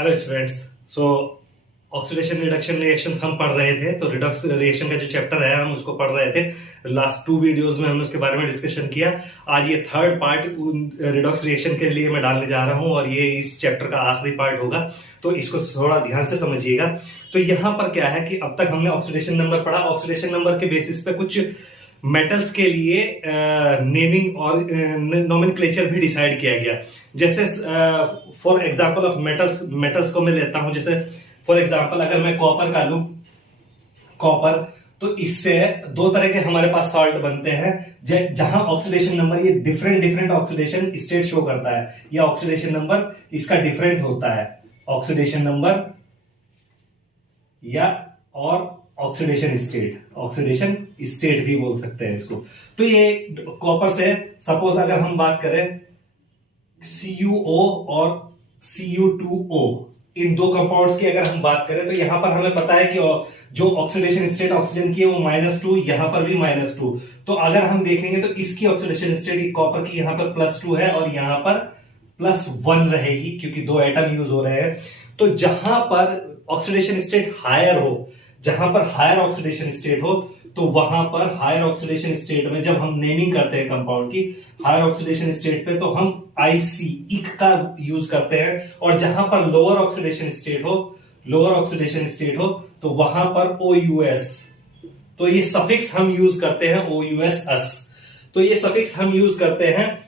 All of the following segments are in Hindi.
Hello students. सो ऑक्सीडेशन रिडक्शन रिएक्शंस हम पढ़ रहे थे, तो रिडक्स रिएक्शन का जो चैप्टर है हम उसको पढ़ रहे थे। लास्ट 2 वीडियोस में हमने उसके बारे में डिस्कशन किया। आज ये थर्ड पार्ट रिडक्स रिएक्शन के लिए मैं डालने जा रहा हूँ और ये इस चैप्टर का आखिरी पार्ट होगा, तो इसको थोड़ा ध्यान से समझिएगा। तो यहाँ पर क्या है कि अब तक हमने ऑक्सीडेशन नंबर पढ़ा। ऑक्सीडेशन नंबर के बेसिस पे कुछ मेटल्स के लिए नेमिंग और नोमेनक्लेचर भी डिसाइड किया गया। जैसे फॉर एग्जांपल ऑफ मेटल्स को मैं लेता हूं। जैसे फॉर एग्जांपल अगर मैं कॉपर का लूं, कॉपर, तो इससे 2 तरह के हमारे पास सॉल्ट बनते हैं जहां ऑक्सीडेशन नंबर ये डिफरेंट ऑक्सीडेशन स्टेट शो करता है, या ऑक्सीडेशन नंबर इसका डिफरेंट होता है। ऑक्सीडेशन नंबर या और ऑक्सीडेशन स्टेट भी बोल सकते हैं इसको। तो ये कॉपर से सपोज अगर हम बात करें CuO और Cu2O, इन 2 कंपाउंड्स की अगर हम बात करें, तो यहां पर हमें पता है कि जो ऑक्सीडेशन स्टेट ऑक्सीजन की है वो -2, यहां पर भी -2। तो अगर हम देखेंगे तो इसकी ऑक्सीडेशन स्टेट कॉपर की यहां पर +2 है और यहां पर +1 रहेगी, क्योंकि 2 एटम यूज हो रहे हैं। तो जहां पर ऑक्सीडेशन स्टेट हायर हो, जहां पर हायर ऑक्सीडेशन स्टेट हो, तो वहां पर हायर ऑक्सीडेशन स्टेट में जब हम नेमिंग करते हैं कंपाउंड की हायर ऑक्सीडेशन स्टेट पे, तो हम IC इक का यूज करते हैं। और जहां पर लोअर ऑक्सीडेशन स्टेट हो, तो वहां पर OUS, तो ये सफिक्स हम यूज करते हैं OUS। तो ये सफिक्स हम यूज करते हैं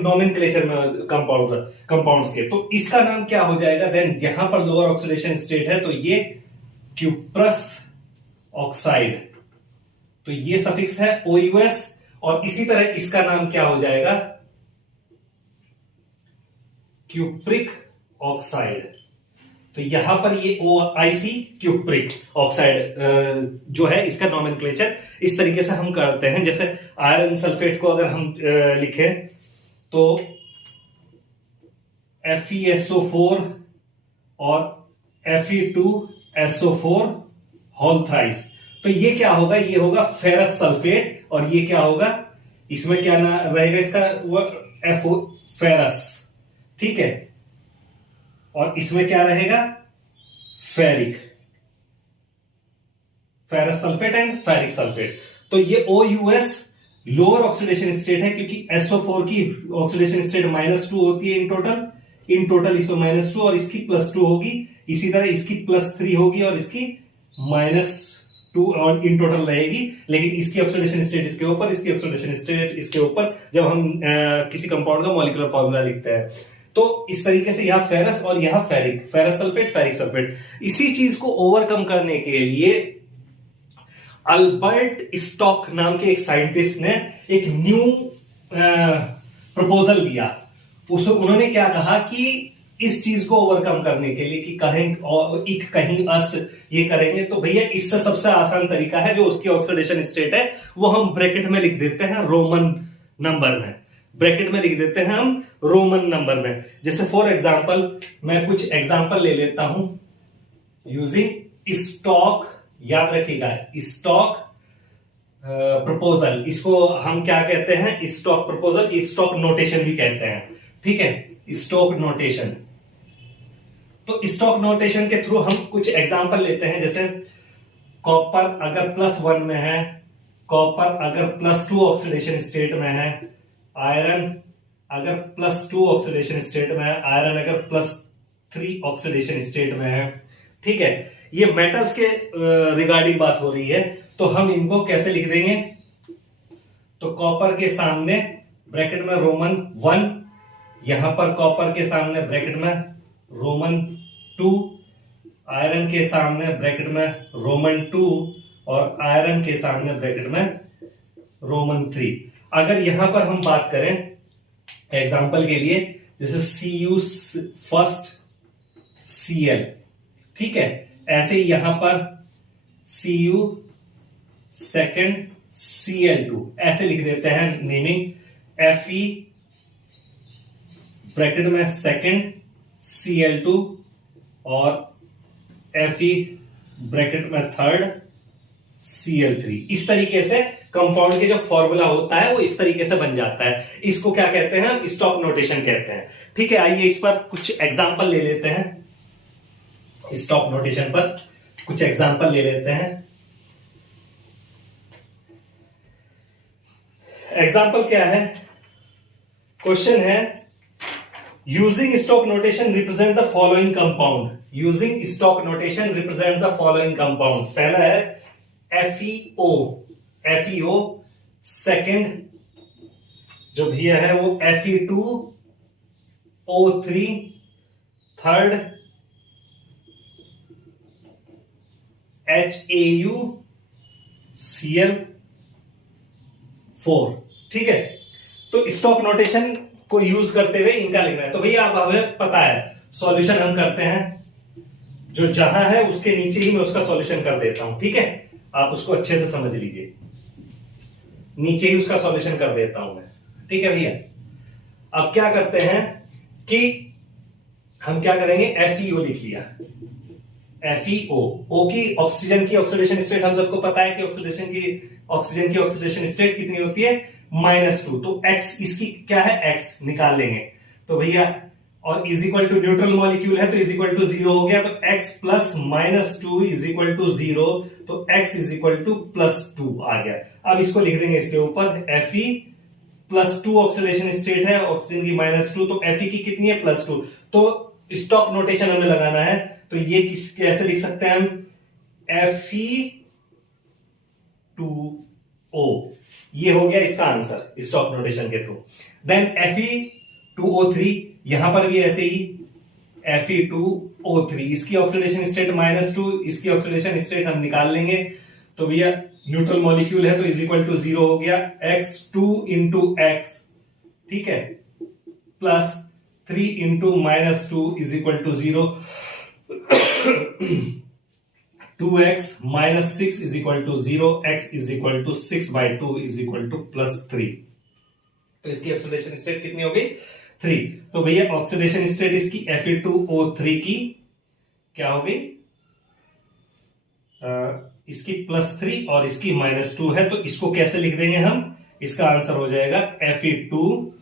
नोमेनक्लेचर में कंपाउंड्स के। तो इसका नाम क्या हो जाएगा देन? यहां पर लोअर ऑक्सीडेशन स्टेट है, तो ये क्यूप्रस ऑक्साइड, तो ये सफिक्स है OUS। और इसी तरह इसका नाम क्या हो जाएगा? Cupric oxide. तो यहां पर ये OIC क्यूप्रिक ऑक्साइड जो है, इसका नोमेनक्लेचर इस तरीके से हम करते हैं। जैसे आयरन सल्फेट को अगर हम लिखें तो FeSO4 और Fe2SO4 होल थ्राइस। तो ये क्या होगा? ये होगा फेरस सल्फेट। और ये क्या होगा? इसमें क्या ना रहेगा इसका? वो FO फेरस, ठीक है। और इसमें क्या रहेगा? Ferrous sulphate and ferric sulphate. तो ये OUS लोअर ऑक्सीडेशन स्टेट है, क्योंकि SO4 की ऑक्सीडेशन स्टेट -2 होती है इन टोटल इसमें -2 और इसकी +2 होगी। इसी तरह इसकी +3 होगी और इसकी -2 और इन टोटल रहेगी। लेकिन इसकी ऑक्सीडेशन स्टेट इसके ऊपर, इसकी ऑक्सीडेशन स्टेट इसके ऊपर, जब हम किसी कंपाउंड का मॉलिक्यूलर फॉर्मूला लिखते हैं। तो इस तरीके से यहां फेरस और यहां फेरस सल्फेट, फेरिक सल्फेट। इसी चीज को ओवरकम करने के लिए अल्बर्ट स्टॉक नाम के एक साइंटिस्ट ने एक न्यू प्रपोजल दिया। उन्होंने क्या कहा कि इस चीज को ओवरकम करने के लिए कि कहीं अस ये करेंगे, तो भैया इससे सबसे आसान तरीका है, जो उसकी ऑक्सीडेशन स्टेट है वो हम ब्रैकेट में लिख देते हैं रोमन नंबर में। जैसे फॉर एग्जांपल मैं कुछ एग्जांपल ले लेता हूं यूजिंग स्टॉक। याद रखिएगा, स्टॉक प्रपोजल, इसको हम क्या कहते हैं? स्टॉक प्रपोजल, स्टॉक नोटेशन भी कहते हैं, ठीक है, स्टॉक नोटेशन। तो स्टॉक नोटेशन के थ्रू हम कुछ एग्जांपल लेते हैं। जैसे कॉपर अगर +1 में है, कॉपर अगर +2 ऑक्सीडेशन स्टेट में है, आयरन अगर +2 ऑक्सीडेशन स्टेट में है, आयरन अगर +3 ऑक्सीडेशन स्टेट में है, ठीक है। ये मेटल्स के रिगार्डिंग बात हो रही है, तो हम इनको कैसे लिख देंगे? तो कॉपर के सामने ब्रैकेट में रोमन 1, यहां पर कॉपर के सामने ब्रैकेट में रोमन 2, आयरन के सामने ब्रैकेट में रोमन 2 और आयरन के सामने ब्रैकेट में रोमन 3। अगर यहां पर हम बात करें एग्जांपल के लिए, जैसे Cu फर्स्ट Cl, ठीक है, ऐसे ही यहां पर Cu सेकंड Cl2, ऐसे लिख देते हैं नेमिंग। Fe ब्रैकेट में सेकंड Cl2 और Fe ब्रैकेट में थर्ड Cl3। इस तरीके से कंपाउंड के जो फॉर्मूला होता है वो इस तरीके से बन जाता है। इसको क्या कहते हैं? स्टॉक नोटेशन कहते हैं। ठीक है, आइए इस पर कुछ एग्जांपल ले लेते हैं। स्टॉक नोटेशन पर कुछ एग्जांपल ले लेते हैं। एग्जांपल क्या है? क्वेश्चन है using stock notation represent the following compound. Using stock notation represent the following compound. पहला है FeO, FeO। सेकंड जो भैया है वो Fe2O3। Third HAuCl4। ठीक है, तो स्टॉक नोटेशन को यूज करते हुए इनका लिखना है। तो भैया अब हमें पता है सॉल्यूशन हम करते हैं, जो जहां है उसके नीचे ही मैं उसका सॉल्यूशन कर देता हूं। ठीक है, आप उसको अच्छे से समझ लीजिए, नीचे ही उसका सॉल्यूशन कर देता हूं मैं। ठीक है भैया, अब क्या करते हैं कि हम क्या करेंगे, FeO लिख लिया। FeO, O की ऑक्सीजन की ऑक्सीडेशन स्टेट हम सबको पता है कि ऑक्सीजन की ऑक्सीडेशन स्टेट कितनी होती है, -2। तो X इसकी क्या है, X निकाल लेंगे। तो भैया और is equal to neutral molecule है तो इज इक्वल टू 0 हो गया। तो X plus -2 is equal to 0। तो X इज इक्वल टू +2 आ गया। अब इसको लिख देंगे इसके ऊपर, Fe +2 ऑक्सीडेशन स्टेट है, ऑक्सीजन की -2, तो Fe की कितनी है, +2। तो स्टॉक नोटेशन हमें लगाना है, तो ये कैसे लिख सकते हैं हम, Fe2O। ये हो गया इसका आंसर स्टॉक नोटेशन के थ्रू। देन Fe2O3, यहां पर भी ऐसे ही Fe2O3, इसकी ऑक्सीडेशन स्टेट -2, इसकी ऑक्सीडेशन स्टेट हम निकाल लेंगे। तो भैया न्यूट्रल मॉलिक्यूल है तो इज इक्वल टू 0 हो गया। X2 इंटू X, ठीक है, plus 3 into -2 is equal to 0। 2x -6 is equal to 0। X is equal to 6/2 is equal to +3। तो इसकी ऑक्सीडेशन स्टेट कितनी हो गई, 3। तो भैया ऑक्सीडेशन स्टेट इसकी Fe2O3 की क्या हो गई, इसकी +3 और इसकी -2 है। तो इसको कैसे लिख देंगे हम, इसका आंसर हो जाएगा Fe2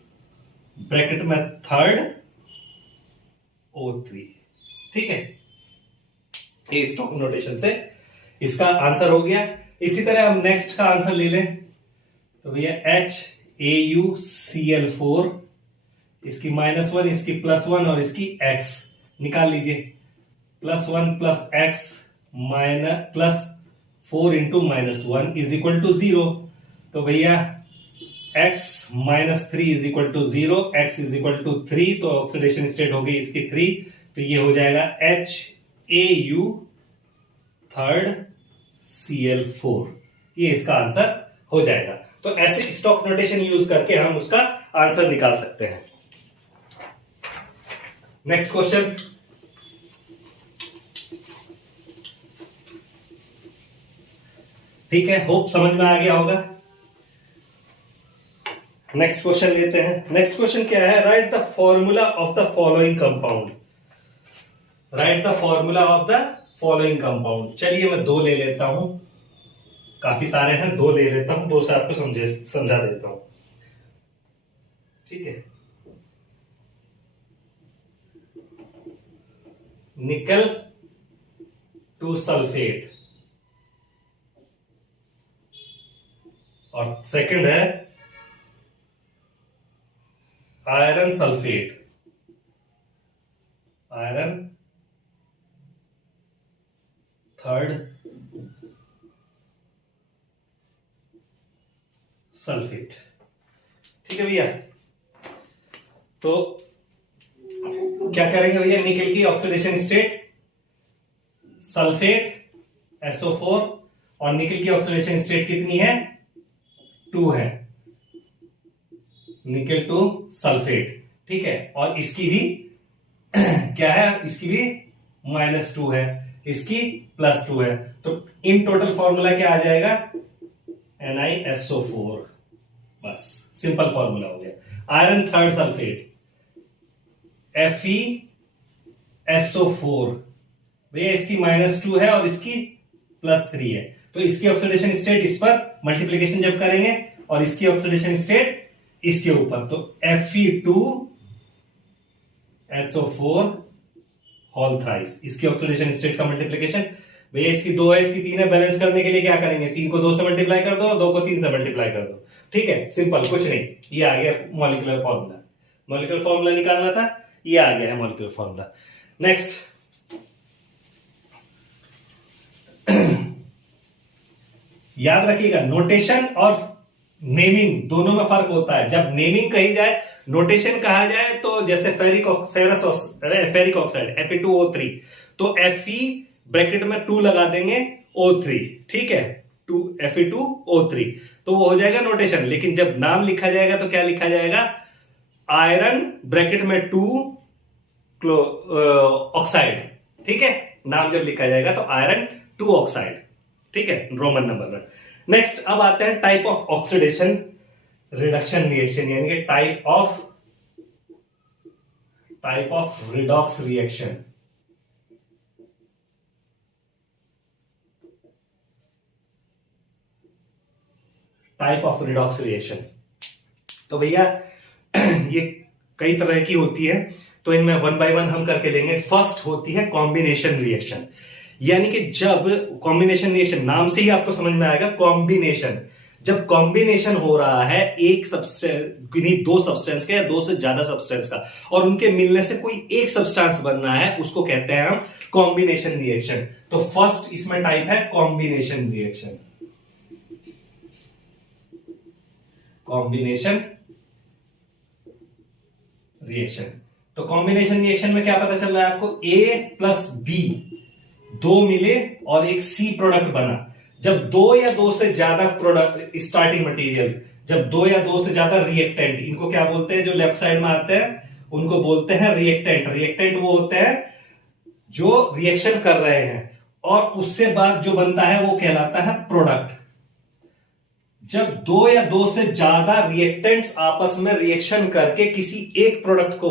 ब्रैकेट में 3rd O3। ठीक है, ये स्टॉक नोटेशन से इसका आंसर हो गया। इसी तरह हम नेक्स्ट का आंसर ले लें, तो भैया HAuCl4, इसकी -1, इसकी +1 और इसकी X निकाल लीजिए। +1 + X +4 into -1 is equal to 0। तो भैया X -3 is equal to 0, X is equal to 3। तो ऑक्सीडेशन स्टेट हो गई इसकी 3। तो ये हो जाएगा HAu 3rd Cl4। ये इसका आंसर हो जाएगा। तो ऐसे स्टॉक नोटेशन यूज करके हम उसका आंसर निकाल सकते हैं। नेक्स्ट क्वेश्चन, ठीक है, होप समझ में आ गया होगा। नेक्स्ट क्वेश्चन लेते हैं। नेक्स्ट क्वेश्चन क्या है, right the formula of the following compound. Right the formula of the following compound. चलिए मैं 2 ले लेता हूं, काफी सारे हैं, 2 ले लेता हूं, 2 से आपको समझा देता हूं। ठीक है, निकल 2 सल्फेट और सेकंड है iron sulphate. Iron 3rd sulphate. ठीक है भैया, तो क्या करेंगे भैया, निकल की ऑक्सीडेशन स्टेट सल्फेट SO4 और निकल की ऑक्सीडेशन स्टेट कितनी है, 2 है, निकल 2 सल्फेट। ठीक है, और इसकी भी क्या है, इसकी भी -2 है, इसकी +2 है। तो इन टोटल फॉर्मूला क्या आ जाएगा, NiSO4। बस सिंपल फॉर्मूला हो गया। आयरन 3rd सल्फेट FeSO4, भैया इसकी -2 है और इसकी +3 है। तो इसकी ऑक्सीडेशन स्टेट इस पर मल्टीप्लीकेशन जब करेंगे और इसकी ऑक्सीडेशन स्टेट इसके ऊपर, तो Fe2SO4 होल थ्राइस। इसकी ऑक्सीडेशन स्टेट का मल्टीप्लीकेशन, भैया इसकी 2 है इसकी 3 है, बैलेंस करने के लिए क्या करेंगे, 3 को 2 से मल्टीप्लाई कर दो, 2 को 3 से मल्टीप्लाई कर दो। ठीक है, सिंपल, कुछ नहीं। ये आ गया मॉलिक्यूलर फॉर्मूला। मॉलिक्यूलर फॉर्मूला निकालना था, ये आ गया है मॉलिक्यूलर फॉर्मूला। नेक्स्ट, याद रखिएगा नोटेशन और नेमिंग दोनों में फर्क होता है। जब नेमिंग कही जाए, नोटेशन कहा जाए, तो जैसे फेरिक ऑक्साइड Fe2O3, तो Fe ब्रैकेट में 2 लगा देंगे, O3, ठीक है, Fe2O3, तो वो हो जाएगा नोटेशन। लेकिन जब नाम लिखा जाएगा तो क्या लिखा जाएगा, आयरन ब्रैकेट में 2 ऑक्साइड, ठीक है, नाम जब लिखा जाएगा तो आयरन 2 ऑक्साइड, ठीक है, रोमन नंबर में। नेक्स्ट, अब आते हैं type of oxidation reduction reaction, यानी कि type of redox reaction. Type of redox reaction, तो भैया ये कई तरह की होती है, तो इनमें 1 बाय 1 हम करके लेंगे। फर्स्ट होती है कॉम्बिनेशन रिएक्शन, यानी कि जब कॉम्बिनेशन रिएक्शन, नाम से ही आपको समझ में आएगा कॉम्बिनेशन, जब कॉम्बिनेशन हो रहा है एक सब्सटेंस, किन्हीं 2 सब्सटेंस का या 2 से ज्यादा सब्सटेंस का, और उनके मिलने से कोई एक सब्सटेंस बनना है, उसको कहते हैं हम कॉम्बिनेशन रिएक्शन। तो फर्स्ट इसमें टाइप है कॉम्बिनेशन रिएक्शन। कॉम्बिनेशन रिएक्शन, तो कॉम्बिनेशन रिएक्शन में क्या पता चल रहा है आपको, A प्लस B 2 मिले और एक C प्रोडक्ट बना। जब 2 या 2 से ज्यादा प्रोडक्ट, स्टार्टिंग मटेरियल, जब 2 या 2 से ज्यादा रिएक्टेंट, इनको क्या बोलते हैं, जो लेफ्ट साइड में आते हैं उनको बोलते हैं रिएक्टेंट। रिएक्टेंट वो होते हैं जो रिएक्शन कर रहे हैं, और उससे बाद जो बनता है वो कहलाता है प्रोडक्ट। जब 2 या 2 से ज्यादा रिएक्टेंट्स आपस में रिएक्शन करके किसी एक प्रोडक्ट को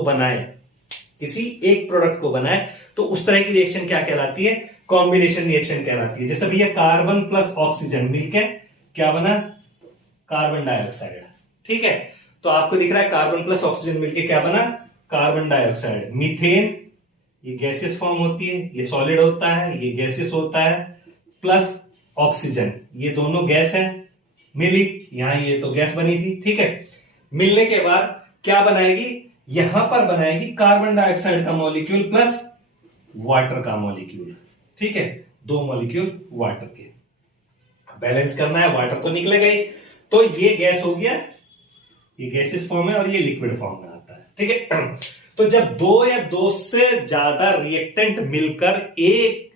बनाए, तो उस तरह की रिएक्शन क्या कहलाती है, कॉम्बिनेशन रिएक्शन कहलाती है। जैसे भैया कार्बन प्लस ऑक्सीजन मिलके क्या बना, कार्बन डाइऑक्साइड, ठीक है, तो आपको दिख रहा है कार्बन प्लस ऑक्सीजन मिलके क्या बना, कार्बन डाइऑक्साइड। मीथेन, ये गैसियस फॉर्म होती है, ये सॉलिड होता है, ये गैसियस होता है, प्लस ऑक्सीजन, ये दोनों गैस है, मिली, यहां ये तो गैस बनी थी, ठीक है। मिलने के बाद क्या बनाएगी, यहां पर बनाएगी कार्बन डाइऑक्साइड का मॉलिक्यूल प्लस वाटर का मॉलिक्यूल, ठीक है, 2 मॉलिक्यूल वाटर के, बैलेंस करना है, वाटर तो निकलेगा ही, तो ये गैस हो गया, ये गैसियस फॉर्म है और ये लिक्विड फॉर्म में आता है, ठीक है। तो जब 2 या 2 से ज्यादा रिएक्टेंट मिलकर एक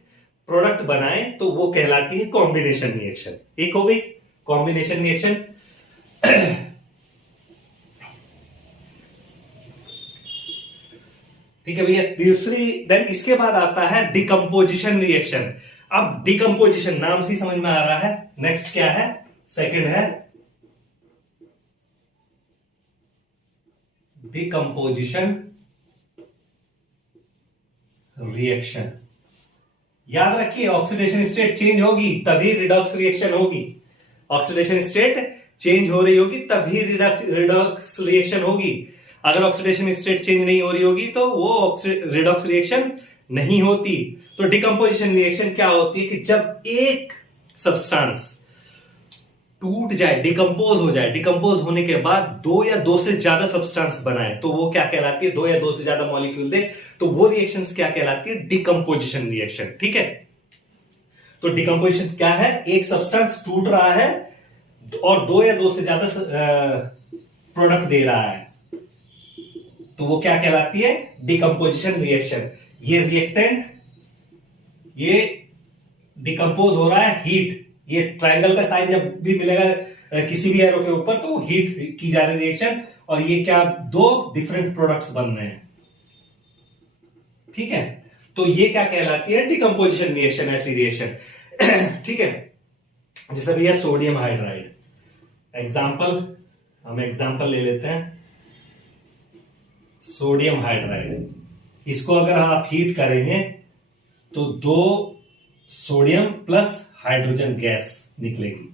प्रोडक्ट बनाए तो वो कहलाती है कॉम्बिनेशन रिएक्शन। एक हो गई कॉम्बिनेशन रिएक्शन। ठीक है भैया, तीसरी, देन इसके बाद आता है डिकम्पोजिशन रिएक्शन। अब डिकम्पोजिशन नाम से समझ में आ रहा है। नेक्स्ट क्या है, सेकंड है डिकम्पोजिशन रिएक्शन। याद रखिए ऑक्सीडेशन स्टेट चेंज होगी तभी रिडॉक्स रिएक्शन होगी। ऑक्सीडेशन स्टेट चेंज हो रही होगी तभी रिडॉक्स रिएक्शन होगी। अगर ऑक्सीडेशन स्टेट चेंज नहीं हो रही होगी तो वो रिडॉक्स रिएक्शन नहीं होती। तो डिकम्पोजिशन रिएक्शन क्या होती है कि जब एक सब्सटेंस टूट जाए, डिकम्पोज हो जाए, डिकम्पोज होने के बाद 2 या 2 से ज्यादा सब्सटेंस बनाए तो वो क्या कहलाती है, 2 या 2 से ज्यादा मॉलिक्यूल दे तो वो रिएक्शंस क्या कहलाती है, डिकम्पोजिशन रिएक्शन। ठीक है, तो डिकम्पोजिशन क्या है, एक सब्सटेंस टूट रहा है और 2 या 2 से ज्यादा प्रोडक्ट दे रहा है तो वो क्या कहलाती है, डिकम्पोजिशन रिएक्शन। ये रिएक्टेंट ये डिकम्पोज हो रहा है, हीट, ये ट्रायंगल का साइन जब भी मिलेगा किसी भी एरो के ऊपर तो हीट की जा रही रिएक्शन, और ये क्या 2 डिफरेंट प्रोडक्ट्स बन रहे हैं। ठीक है, तो ये क्या कहलाती है, डिकम्पोजिशन रिएक्शन, ऐसी रिएक्शन। ठीक है, जैसे भैया सोडियम हाइड्राइड, हम एग्जांपल ले लेते हैं सोडियम हाइड्राइड। इसको अगर आप हीट करेंगे तो 2 सोडियम प्लस हाइड्रोजन गैस निकलेगी।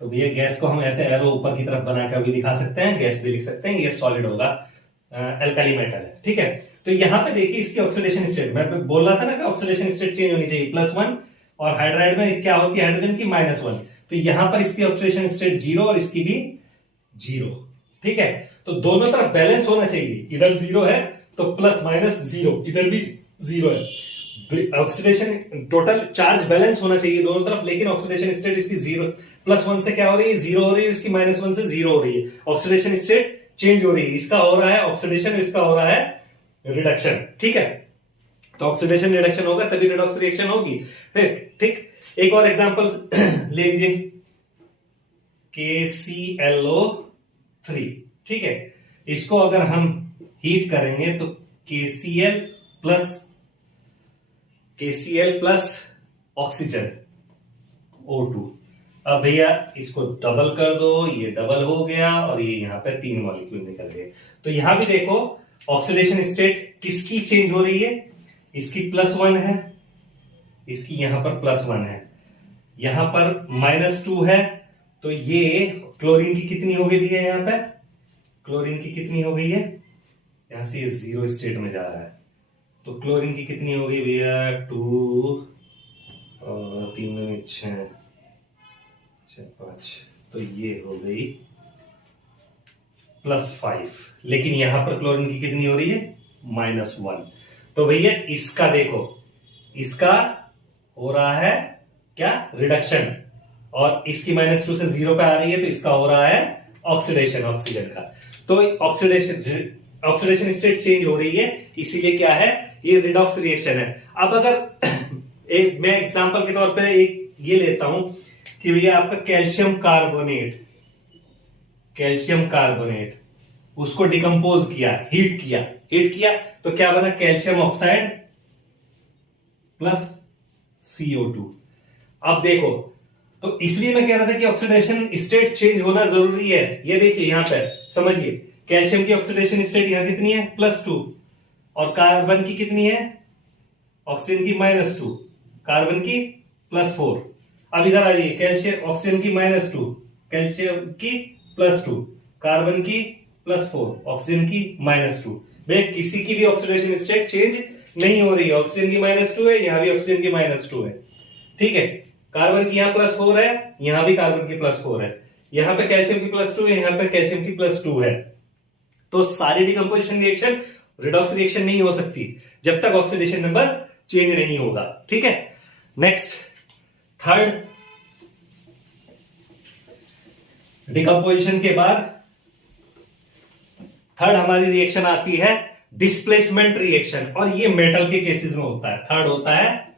तो भैया गैस को हम ऐसे एरो ऊपर की तरफ बनाकर भी दिखा सकते हैं, गैस भी लिख सकते हैं, ये सॉलिड होगा एल्काली मेटल है, ठीक है। तो यहां पे देखिए इसकी ऑक्सीडेशन स्टेट, मैं बोल रहा था ना कि ऑक्सीडेशन स्टेट चेंज होनी चाहिए +1, और हाइड्राइड में क्या होती है हाइड्रोजन की -1। तो यहां पर इसकी ऑक्सीडेशन स्टेट 0 और इसकी भी 0, ठीक है। तो दोनों तरफ बैलेंस होना चाहिए, इधर 0 है तो ±0, इधर भी 0 है। ऑक्सीडेशन टोटल चार्ज बैलेंस होना चाहिए दोनों तरफ, लेकिन ऑक्सीडेशन स्टेट इसकी 0 +1 से क्या हो रही है 0 हो रही है, इसकी -1 से 0 हो रही है। ऑक्सीडेशन स्टेट चेंज हो रही है, इसका हो रहा है ऑक्सीडेशन, इसका हो रहा है रिडक्शन, ठीक है। तो ऑक्सीडेशन रिडक्शन होगा तभी रिडॉक्स रिएक्शन होगी। फिर ठीक, एक और एग्जांपल ले लीजिए, KClO3, ठीक है। इसको अगर हम हीट करेंगे तो KCl प्लस ऑक्सीजन O2। अब भैया इसको डबल कर दो, ये डबल हो गया और ये यहां पे 3 मॉलिक्यूल निकल गए। तो यहां भी देखो ऑक्सीडेशन स्टेट किसकी चेंज हो रही है, इसकी +1 है, इसकी यहां पर +1 है, यहां पर -2 है। तो ये क्लोरीन की कितनी हो गई भैया, यहां पे क्लोरीन की कितनी हो गई है, यहां से ये 0 स्टेट में जा रहा है। तो क्लोरीन की कितनी हो गई भैया 2 और 3 में 6 5, तो ये हो गई +5, लेकिन यहां पर क्लोरीन की कितनी हो रही है -1। तो भैया इसका देखो, इसका हो रहा है क्या रिडक्शन, और इसकी -2 से 0 पे आ रही है, तो इसका हो रहा है ऑक्सीडेशन ऑक्सीजन का। तो ऑक्सीडेशन स्टेट चेंज हो रही है, इसीलिए क्या है ये रिडॉक्स रिएक्शन है। अब अगर मैं एग्जांपल के तौर पे एक ये लेता हूं कि भैया आपका कैल्शियम कार्बोनेट उसको डिकम्पोज किया, हीट किया तो क्या बना, कैल्शियम ऑक्साइड प्लस CO2। अब देखो, तो इसलिए मैं कह रहा था कि ऑक्सीडेशन स्टेट चेंज होना जरूरी है। ये देखिए यहां पर समझिए, कैल्शियम की ऑक्सीडेशन स्टेट यहां कितनी है +2, और कार्बन की कितनी है, ऑक्सीजन की -2, कार्बन की +4। अब इधर आ जाइए, कैल्शियम ऑक्सीजन की -2, कैल्शियम की +2, कार्बन की +4, ऑक्सीजन की -2। भाई किसी की भी ऑक्सीडेशन स्टेट चेंज नहीं हो रही है, ऑक्सीजन की -2 है, यहां भी ऑक्सीजन की -2 है, ठीक है। कार्बन की यहां +4 है, यहां भी कार्बन की +4 है, यहां पे कैल्शियम की +2 है, यहां पे कैल्शियम की +2 है। तो सारी डिकम्पोजिशन रिएक्शन रिडॉक्स रिएक्शन नहीं हो सकती जब तक ऑक्सीडेशन नंबर चेंज नहीं होगा, ठीक है। नेक्स्ट थर्ड, डिकम्पोजिशन के बाद थर्ड हमारी रिएक्शन आती है डिस्प्लेसमेंट रिएक्शन, और ये मेटल के केसेस में होता है। थर्ड होता है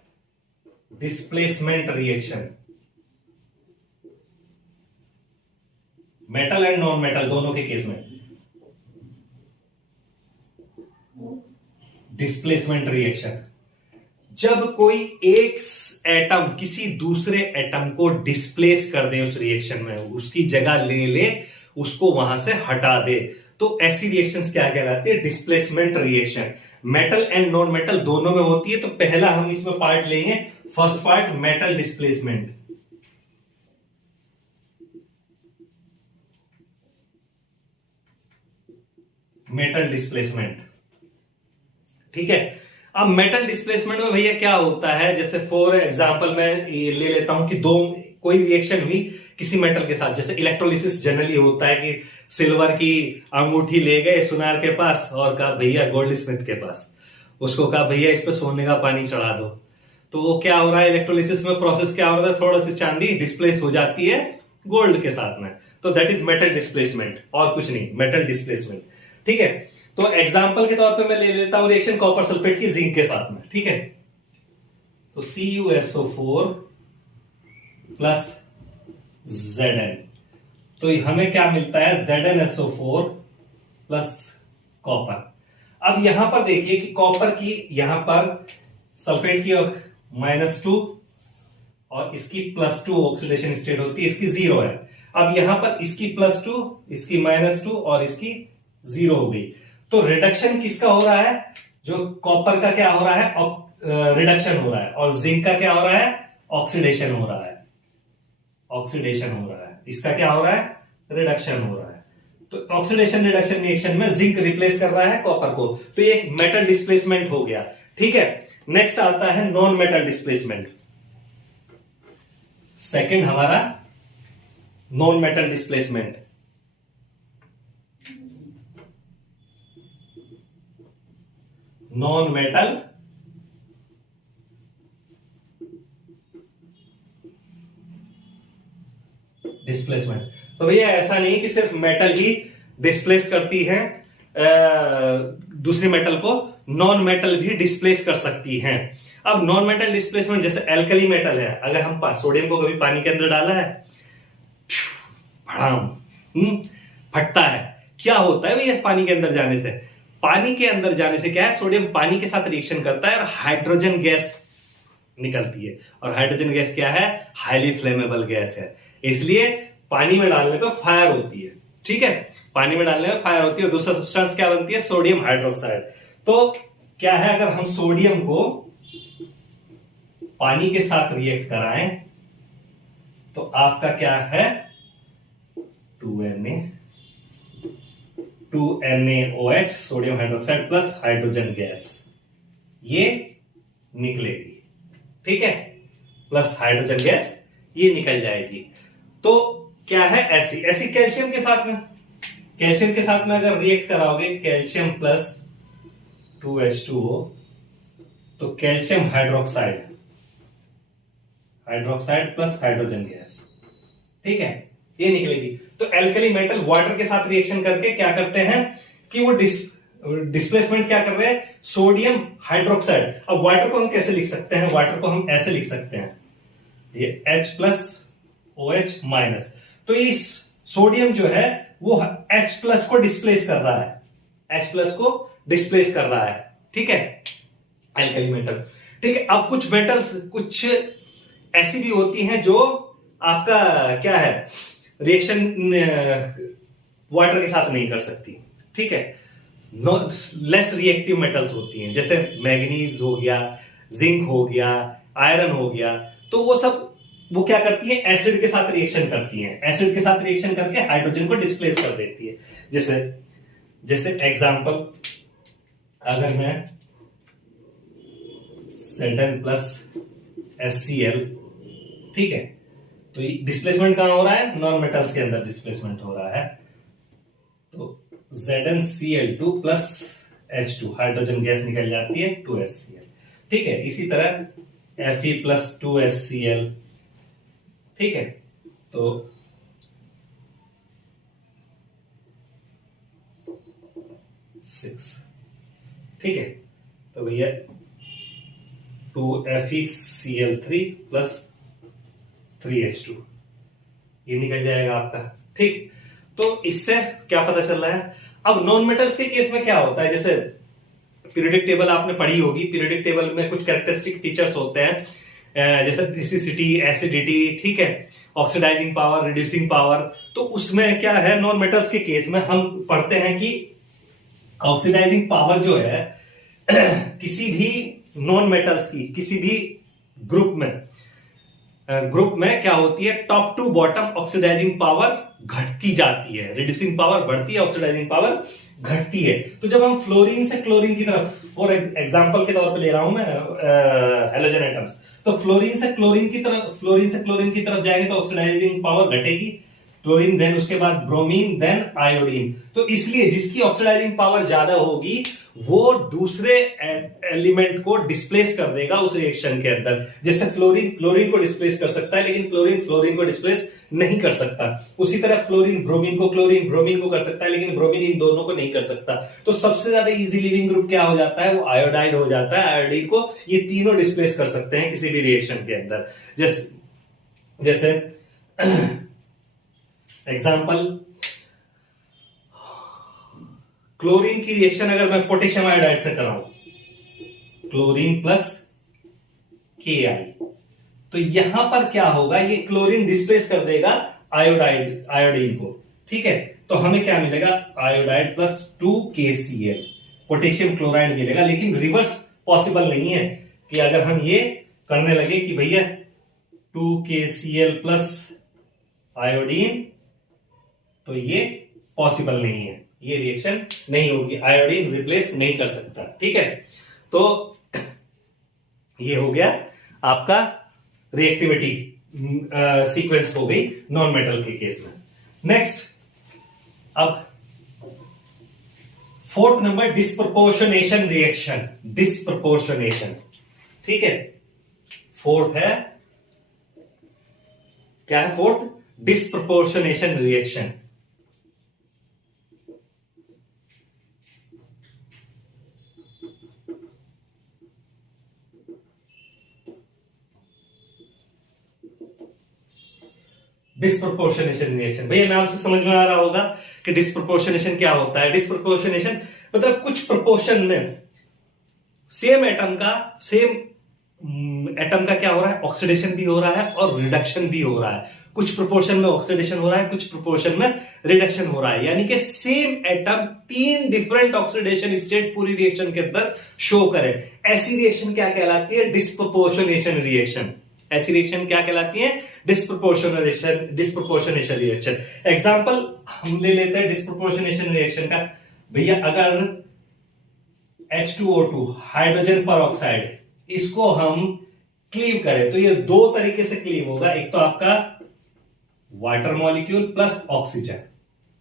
displacement reaction, metal and non metal दोनों के केस में। डिस्प्लेसमेंट रिएक्शन, जब कोई एक एटम किसी दूसरे एटम को डिस्प्लेस कर दे उस रिएक्शन में, उसकी जगह ले उसको वहां से हटा दे, तो ऐसी रिएक्शंस क्या कहलाती है, displacement reaction. Metal and non metal दोनों में होती है। तो पहला हम इसमें पार्ट लेंगे, first part metal displacement. Metal displacement, ठीक है। अब मेटल डिस्प्लेसमेंट में भैया क्या होता है, जैसे फॉर एग्जांपल मैं ये ले लेता हूं कि कोई रिएक्शन हुई किसी मेटल के साथ, जैसे इलेक्ट्रोलिसिस जनरली होता है कि सिल्वर की अंगूठी ले गए सुनार के पास और कहा भैया गोल्ड स्मिथ के पास, उसको कहा भैया इस पे सोने का पानी चढ़ा दो। तो वो क्या हो रहा है, इलेक्ट्रोलिसिस में प्रोसेस क्या हो रहा है, थोड़ा सी चांदी डिस्प्लेस हो जाती है गोल्ड के साथ में, तो दैट इज मेटल डिस्प्लेसमेंट, और कुछ नहीं, मेटल डिस्प्लेसमेंट, ठीक है। तो एग्जांपल के तौर पे मैं ले लेता हूं रिएक्शन कॉपर सल्फेट की जिंक के साथ में, ठीक है। तो CuSO4 प्लस Zn, तो हमें क्या मिलता है ZnSO4 प्लस कॉपर। अब यहां पर देखिए कि कॉपर की यहां पर सल्फेट की -2 और इसकी +2 ऑक्सीडेशन स्टेट होती है, इसकी 0 है। अब यहां पर इसकी +2, इसकी -2 और इसकी 0 हो गई। तो रिडक्शन किसका हो रहा है, जो कॉपर का क्या हो रहा है, रिडक्शन हो रहा है, और जिंक का क्या हो रहा है, ऑक्सीडेशन हो रहा है, ऑक्सीडेशन हो रहा है। इसका क्या हो रहा है, रिडक्शन हो रहा है। तो ऑक्सीडेशन रिडक्शन रिएक्शन में जिंक रिप्लेस कर रहा है कॉपर को, तो ये एक मेटल डिस्प्लेसमेंट हो गया। ठीक है, नेक्स्ट आता है नॉन मेटल डिस्प्लेसमेंट। सेकंड हमारा non metal displacement. Non metal displacement, तो भैया ऐसा नहीं कि सिर्फ मेटल ही डिस्प्लेस करती है दूसरी मेटल को, नॉन मेटल भी डिस्प्लेस कर सकती हैं। अब नॉन मेटल डिस्प्लेसमेंट जैसे एल्कली मेटल है, अगर हम सोडियम को कभी पानी के अंदर डाला है, फटता है, क्या होता है भैया पानी के अंदर जाने से? पानी के अंदर जाने से क्या है, सोडियम पानी के साथ रिएक्शन करता है और हाइड्रोजन गैस निकलती है, और हाइड्रोजन गैस क्या है? हाईली फ्लेमेबल गैस है, इसलिए पानी में डालने पर फायर होती है। ठीक है, पानी में डालने में फायर होती है, और दूसरा सब्सटेंस क्या बनती है? Sodium hydroxide. तो क्या है, अगर हम सोडियम को पानी के साथ रिएक्ट कराएं तो आपका क्या है? 2NaOH sodium hydroxide plus hydrogen gas, ये निकलेगी। ठीक है, प्लस हाइड्रोजन गैस ये निकल जाएगी। तो क्या है? ऐसी कैल्शियम के साथ में, कैल्शियम के साथ में अगर रिएक्ट कराओगे, कैल्शियम प्लस 2H2O, तो calcium hydroxide, hydroxide plus hydrogen gas. ठीक है, ये निकलेगी। तो एल्कली मेटल वाटर के साथ रिएक्शन करके क्या करते हैं कि वो डिस्प्लेसमेंट क्या कर रहे हैं? Sodium hydroxide. अब वाटर को हम कैसे लिख सकते हैं? वाटर को हम ऐसे लिख सकते हैं, ये H प्लस OH माइनस, तो ये सोडियम जो है वो H प्लस को डिस्प्लेस कर रहा है, H प्लस को डिस्प्लेस कर रहा है। ठीक है, एल्कली मेटल। ठीक है, अब कुछ मेटल्स कुछ ऐसी भी होती हैं जो आपका क्या है, रिएक्शन वाटर के साथ नहीं कर सकती। ठीक है, लेस रिएक्टिव मेटल्स होती हैं, जैसे मैग्नीज हो गया, जिंक हो गया, आयरन हो गया, तो वो क्या करती है? एसिड के साथ रिएक्शन करती हैं, एसिड के साथ रिएक्शन करके हाइड्रोजन को डिस्प्लेस कर देती है। जैसे एग्जांपल, अगर मैं Zn प्लस HCl, ठीक है, तो डिस्प्लेसमेंट कहां हो रहा है? नॉन मेटल्स के अंदर डिस्प्लेसमेंट हो रहा है। तो ZnCl2 plus H2, hydrogen gas निकल जाती है 2HCl। ठीक है, इसी तरह Fe प्लस 2HCl। ठीक है, तो 6। ठीक है, तो भैया 2FeCl3 प्लस 3H2 ये निकल जाएगा आपका। ठीक, तो इससे क्या पता चल रहा है? अब नॉन मेटल्स के केस में क्या होता है? जैसे पीरियोडिक टेबल आपने पढ़ी होगी, पीरियोडिक टेबल में कुछ कैरेक्टरिस्टिक फीचर्स होते हैं, जैसे बेसिसिटी, एसिडिटी, ठीक है, ऑक्सीडाइजिंग पावर, रिड्यूसिंग पावर। तो उसमें क्या है, नॉन मेटल्स के केस में हम पढ़ते हैं कि ऑक्सीडाइजिंग पावर जो है किसी भी नॉन मेटल्स की किसी भी ग्रुप में क्या होती है? Top to bottom oxidising power घटती जाती है, रिड्यूसिंग पावर बढ़ती है, ऑक्सीडाइजिंग पावर घटती है। तो जब हम फ्लोरीन से क्लोरीन की तरफ, फॉर एग्जांपल के तौर पे ले रहा हूं मैं हैलोजन एटम्स, तो फ्लोरीन से क्लोरीन की तरफ जाएंगे तो ऑक्सीडाइजिंग पावर घटेगी, क्लोरीन, देन उसके बाद ब्रोमीन, देन आयोडीन। तो इसलिए जिसकी ऑक्सीडाइजिंग पावर ज्यादा होगी वो दूसरे एलिमेंट को डिस्प्लेस कर देगा उस रिएक्शन के अंदर। जैसे क्लोरीन को डिस्प्लेस कर सकता है, लेकिन फ्लोरीन को डिस्प्लेस नहीं कर सकता। उसी तरह फ्लोरीन ब्रोमीन को कर सकता है, लेकिन ब्रोमीन इन दोनों को नहीं कर सकता। तो सबसे ज्यादा इजी लिविंग ग्रुप क्या हो जाता है? वो आयोडाइड हो जाता है। आयोडीन को ये तीनों डिस्प्लेस कर सकते हैं किसी भी रिएक्शन के अंदर। जैसे एग्जाम्पल, क्लोरीन की रिएक्शन अगर मैं पोटेशियम आयोडाइड से कराऊं, क्लोरीन प्लस KI, तो यहां पर क्या होगा? ये क्लोरीन डिस्प्लेस कर देगा आयोडीन को। ठीक है, तो हमें क्या मिलेगा? Iodide plus 2KCl, potassium chloride मिलेगा। लेकिन रिवर्स पॉसिबल नहीं है कि अगर हम ये करने लगे कि भैया 2KCl प्लस आयोडीन, तो ये पॉसिबल नहीं है, ये रिएक्शन नहीं होगी, आयोडीन रिप्लेस नहीं कर सकता। ठीक है, तो ये हो गया आपका रिएक्टिविटी सीक्वेंस हो गई नॉन मेटल के केस में। नेक्स्ट, अब fourth number disproportionation reaction, disproportionation. ठीक है, फोर्थ है, क्या है fourth? Disproportionation reaction. Disproportionation reaction, भैया नाम से समझ में आ रहा होगा कि डिस्प्रपोर्शनेशन क्या होता है। डिस्प्रपोर्शनेशन मतलब कुछ प्रोपोर्शन में सेम एटम का क्या हो रहा है, ऑक्सीडेशन भी हो रहा है और रिडक्शन भी हो रहा है। कुछ प्रोपोर्शन में ऑक्सीडेशन हो रहा है, कुछ प्रोपोर्शन में रिडक्शन हो रहा है, यानी कि same atom 3 different oxidation state पूरी रिएक्शन के अंदर शो करे। ऐसी रिएक्शन क्या कहलाती है? Disproportionation reaction. ऐसी रिएक्शन क्या कहलाती है? Disproportionation reaction. एग्जांपल हम ले लेते हैं डिस्प्रपोर्शनेशन रिएक्शन का। भैया अगर H2O2 हाइड्रोजन पर ऑक्साइड, इसको हम क्लीव करें तो ये दो तरीके से क्लीव होगा। एक तो आपका वाटर मॉलिक्यूल प्लस ऑक्सीजन,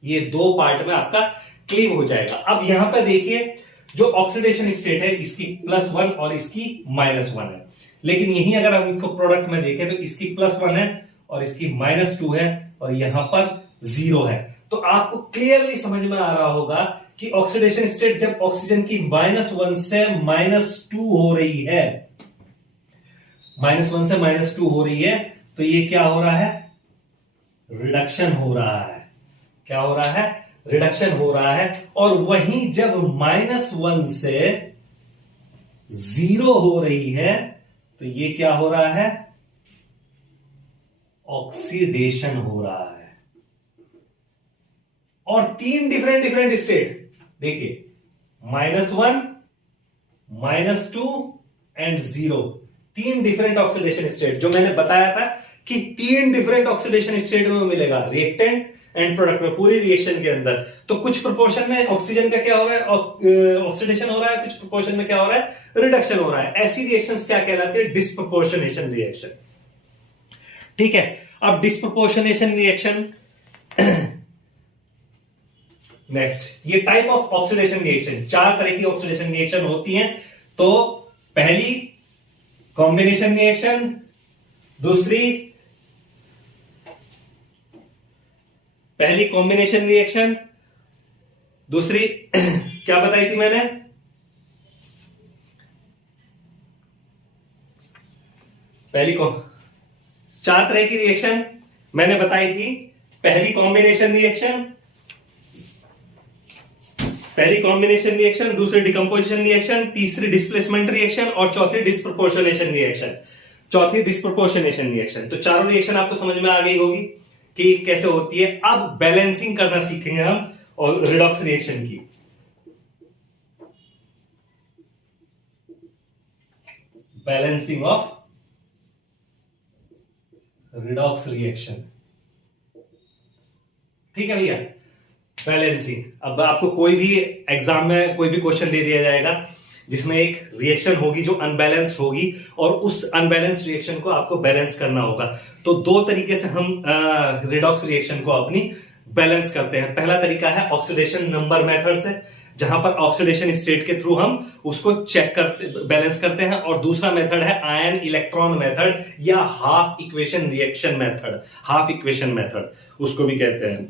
ये दो पार्ट में आपका क्लीव हो जाएगा। अब यहां पर देखिए जो ऑक्सीडेशन स्टेट है इसकी +1 और इसकी -1 है, लेकिन यही अगर हम इनको प्रोडक्ट में देखें तो इसकी +1 है और इसकी -2 है और यहां पर 0 है। तो आपको क्लियरली समझ में आ रहा होगा कि ऑक्सीडेशन स्टेट जब ऑक्सीजन की -1 से -2 हो रही है, -1 से -2 हो रही है, तो ये क्या हो रहा है? रिडक्शन हो रहा है। क्या हो रहा है? रिडक्शन हो रहा है। और वहीं जब -1 से 0 हो रही है तो ये क्या हो रहा है? ऑक्सीडेशन हो रहा है। और 3 डिफरेंट स्टेट देखिए, -1, -2 एंड 0, 3 डिफरेंट ऑक्सीडेशन स्टेट। जो मैंने बताया था कि 3 डिफरेंट ऑक्सीडेशन स्टेट में मिलेगा रिएक्टेंट एंड प्रोडक्ट में पूरी रिएक्शन के अंदर। तो कुछ प्रोपोर्शन में ऑक्सीजन का क्या हो रहा है? ऑक्सीडेशन हो रहा है, कुछ प्रोपोर्शन में क्या हो रहा है? रिडक्शन हो रहा है। ऐसी रिएक्शंस क्या कहलाती है? Disproportionation reaction. ठीक है, अब डिस्प्रपोर्शनेशन रिएक्शन नेक्स्ट, ये टाइप ऑफ ऑक्सीडेशन रिएक्शन, 4 तरह की ऑक्सीडेशन रिएक्शन होती हैं। तो पहली कॉम्बिनेशन रिएक्शन, दूसरी कॉम्बिनेशन रिएक्शन, दूसरी क्या बताई थी मैंने? पहली को 4 तरह की रिएक्शन मैंने बताई थी। पहली कॉम्बिनेशन रिएक्शन, दूसरी डिकम्पोजिशन रिएक्शन, तीसरी डिस्प्लेसमेंट रिएक्शन और चौथी डिस्प्रपोर्शनेशन रिएक्शन। तो चारों रिएक्शन आपको समझ में आ गई होगी कि कैसे होती है। अब बैलेंसिंग करना सीखेंगे हम और रिडॉक्स रिएक्शन की। Balancing of redox reaction. ठीक है भैया, बैलेंसिंग। अब आपको कोई भी एग्जाम में कोई भी क्वेश्चन दे दिया जाएगा जिसमें एक रिएक्शन होगी जो अनबैलेंस्ड होगी और उस अनबैलेंस्ड रिएक्शन को आपको बैलेंस करना होगा। तो 2 तरीके से हम रिडॉक्स रिएक्शन को अपनी बैलेंस करते हैं। पहला तरीका है ऑक्सीडेशन नंबर मेथड से, जहां पर ऑक्सीडेशन स्टेट के थ्रू हम उसको बैलेंस करते हैं। और दूसरा मेथड है आयन इलेक्ट्रॉन मेथड या हाफ इक्वेशन मेथड उसको भी कहते हैं।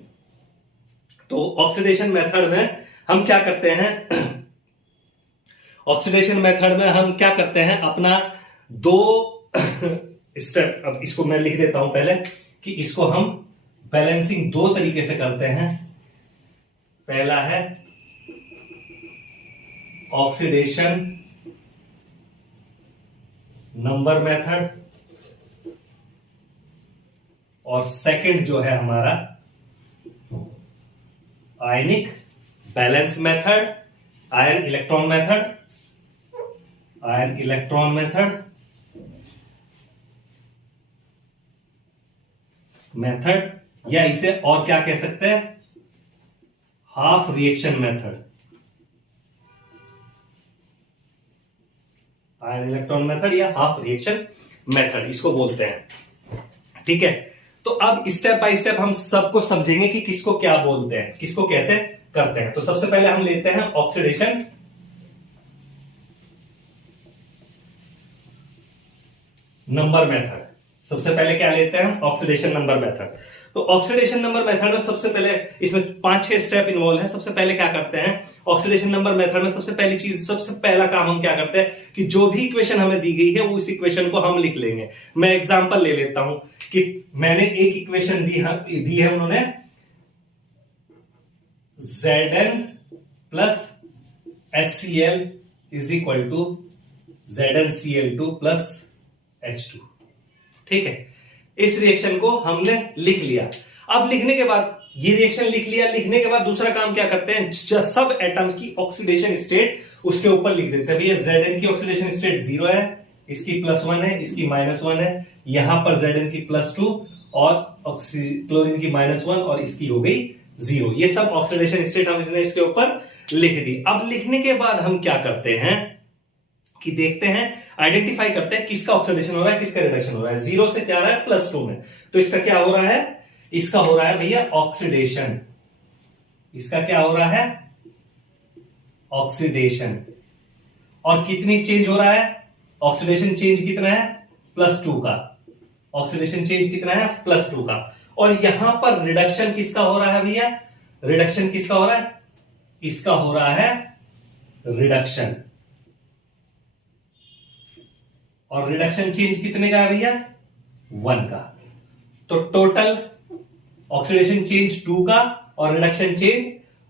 तो ऑक्सीडेशन मेथड में हम क्या करते हैं? अपना 2 स्टेप, अब इसको मैं लिख देता हूं पहले कि इसको हम बैलेंसिंग 2 तरीके से करते हैं। पहला है ऑक्सीडेशन नंबर मेथड और सेकंड जो है हमारा ionic balance method, ion electron method या इसे और क्या कह सकते हैं? Half reaction method, ion electron method या हाफ रिएक्शन मेथड इसको बोलते हैं। ठीक है, तो अब स्टेप बाय स्टेप हम सबको समझेंगे कि किसको क्या बोलते हैं, किसको कैसे करते हैं। तो सबसे पहले हम लेते हैं ऑक्सीडेशन नंबर मेथड। सबसे पहले क्या लेते हैं हम, ऑक्सीडेशन नंबर मेथड। तो ऑक्सीडेशन नंबर मेथड में सबसे पहले इसमें 5-6 स्टेप इन्वॉल्व है। सबसे पहले क्या करते हैं ऑक्सीडेशन नंबर मेथड में, सबसे पहली चीज, सबसे पहला काम हम क्या करते हैं कि जो भी इक्वेशन हमें दी गई है वो उस इक्वेशन को हम लिख लेंगे। मैं एग्जांपल ले लेता हूं कि मैंने एक इक्वेशन दी है उन्होंने, Zn plus HCl is equal to ZnCl2 plus H2। ठीक है, इस रिएक्शन को हमने लिख लिया। अब लिखने के बाद ये रिएक्शन लिख लिया, लिखने के बाद दूसरा काम क्या करते हैं, सब एटम की ऑक्सीडेशन स्टेट उसके ऊपर लिख देते हैं। भैया Zn की ऑक्सीडेशन स्टेट 0 है, इसकी +1 है, इसकी -1 है, यहां पर Zn की +2 और क्लोरीन की -1 और इसकी हो गई 0। ये सब ऑक्सीडेशन स्टेट हमने इसके ऊपर लिख दी। अब लिखने के बाद हम क्या करते हैं कि देखते हैं, आइडेंटिफाई करते हैं किसका ऑक्सीडेशन हो रहा है, किसका रिडक्शन हो रहा है। 0 से क्या रहा है, +2 में, तो इसका क्या हो रहा है, इसका हो रहा है भैया ऑक्सीडेशन। इसका क्या हो रहा है, ऑक्सीडेशन। और कितनी चेंज हो रहा है, ऑक्सीडेशन चेंज कितना है, +2 का। ऑक्सीडेशन चेंज कितना है, +2 का। और यहां पर रिडक्शन किसका हो रहा है भैया, रिडक्शन किसका हो रहा है, इसका हो रहा है रिडक्शन। और रिडक्शन चेंज कितने का है भैया, 1 का। तो टोटल ऑक्सीडेशन चेंज 2 का और रिडक्शन चेंज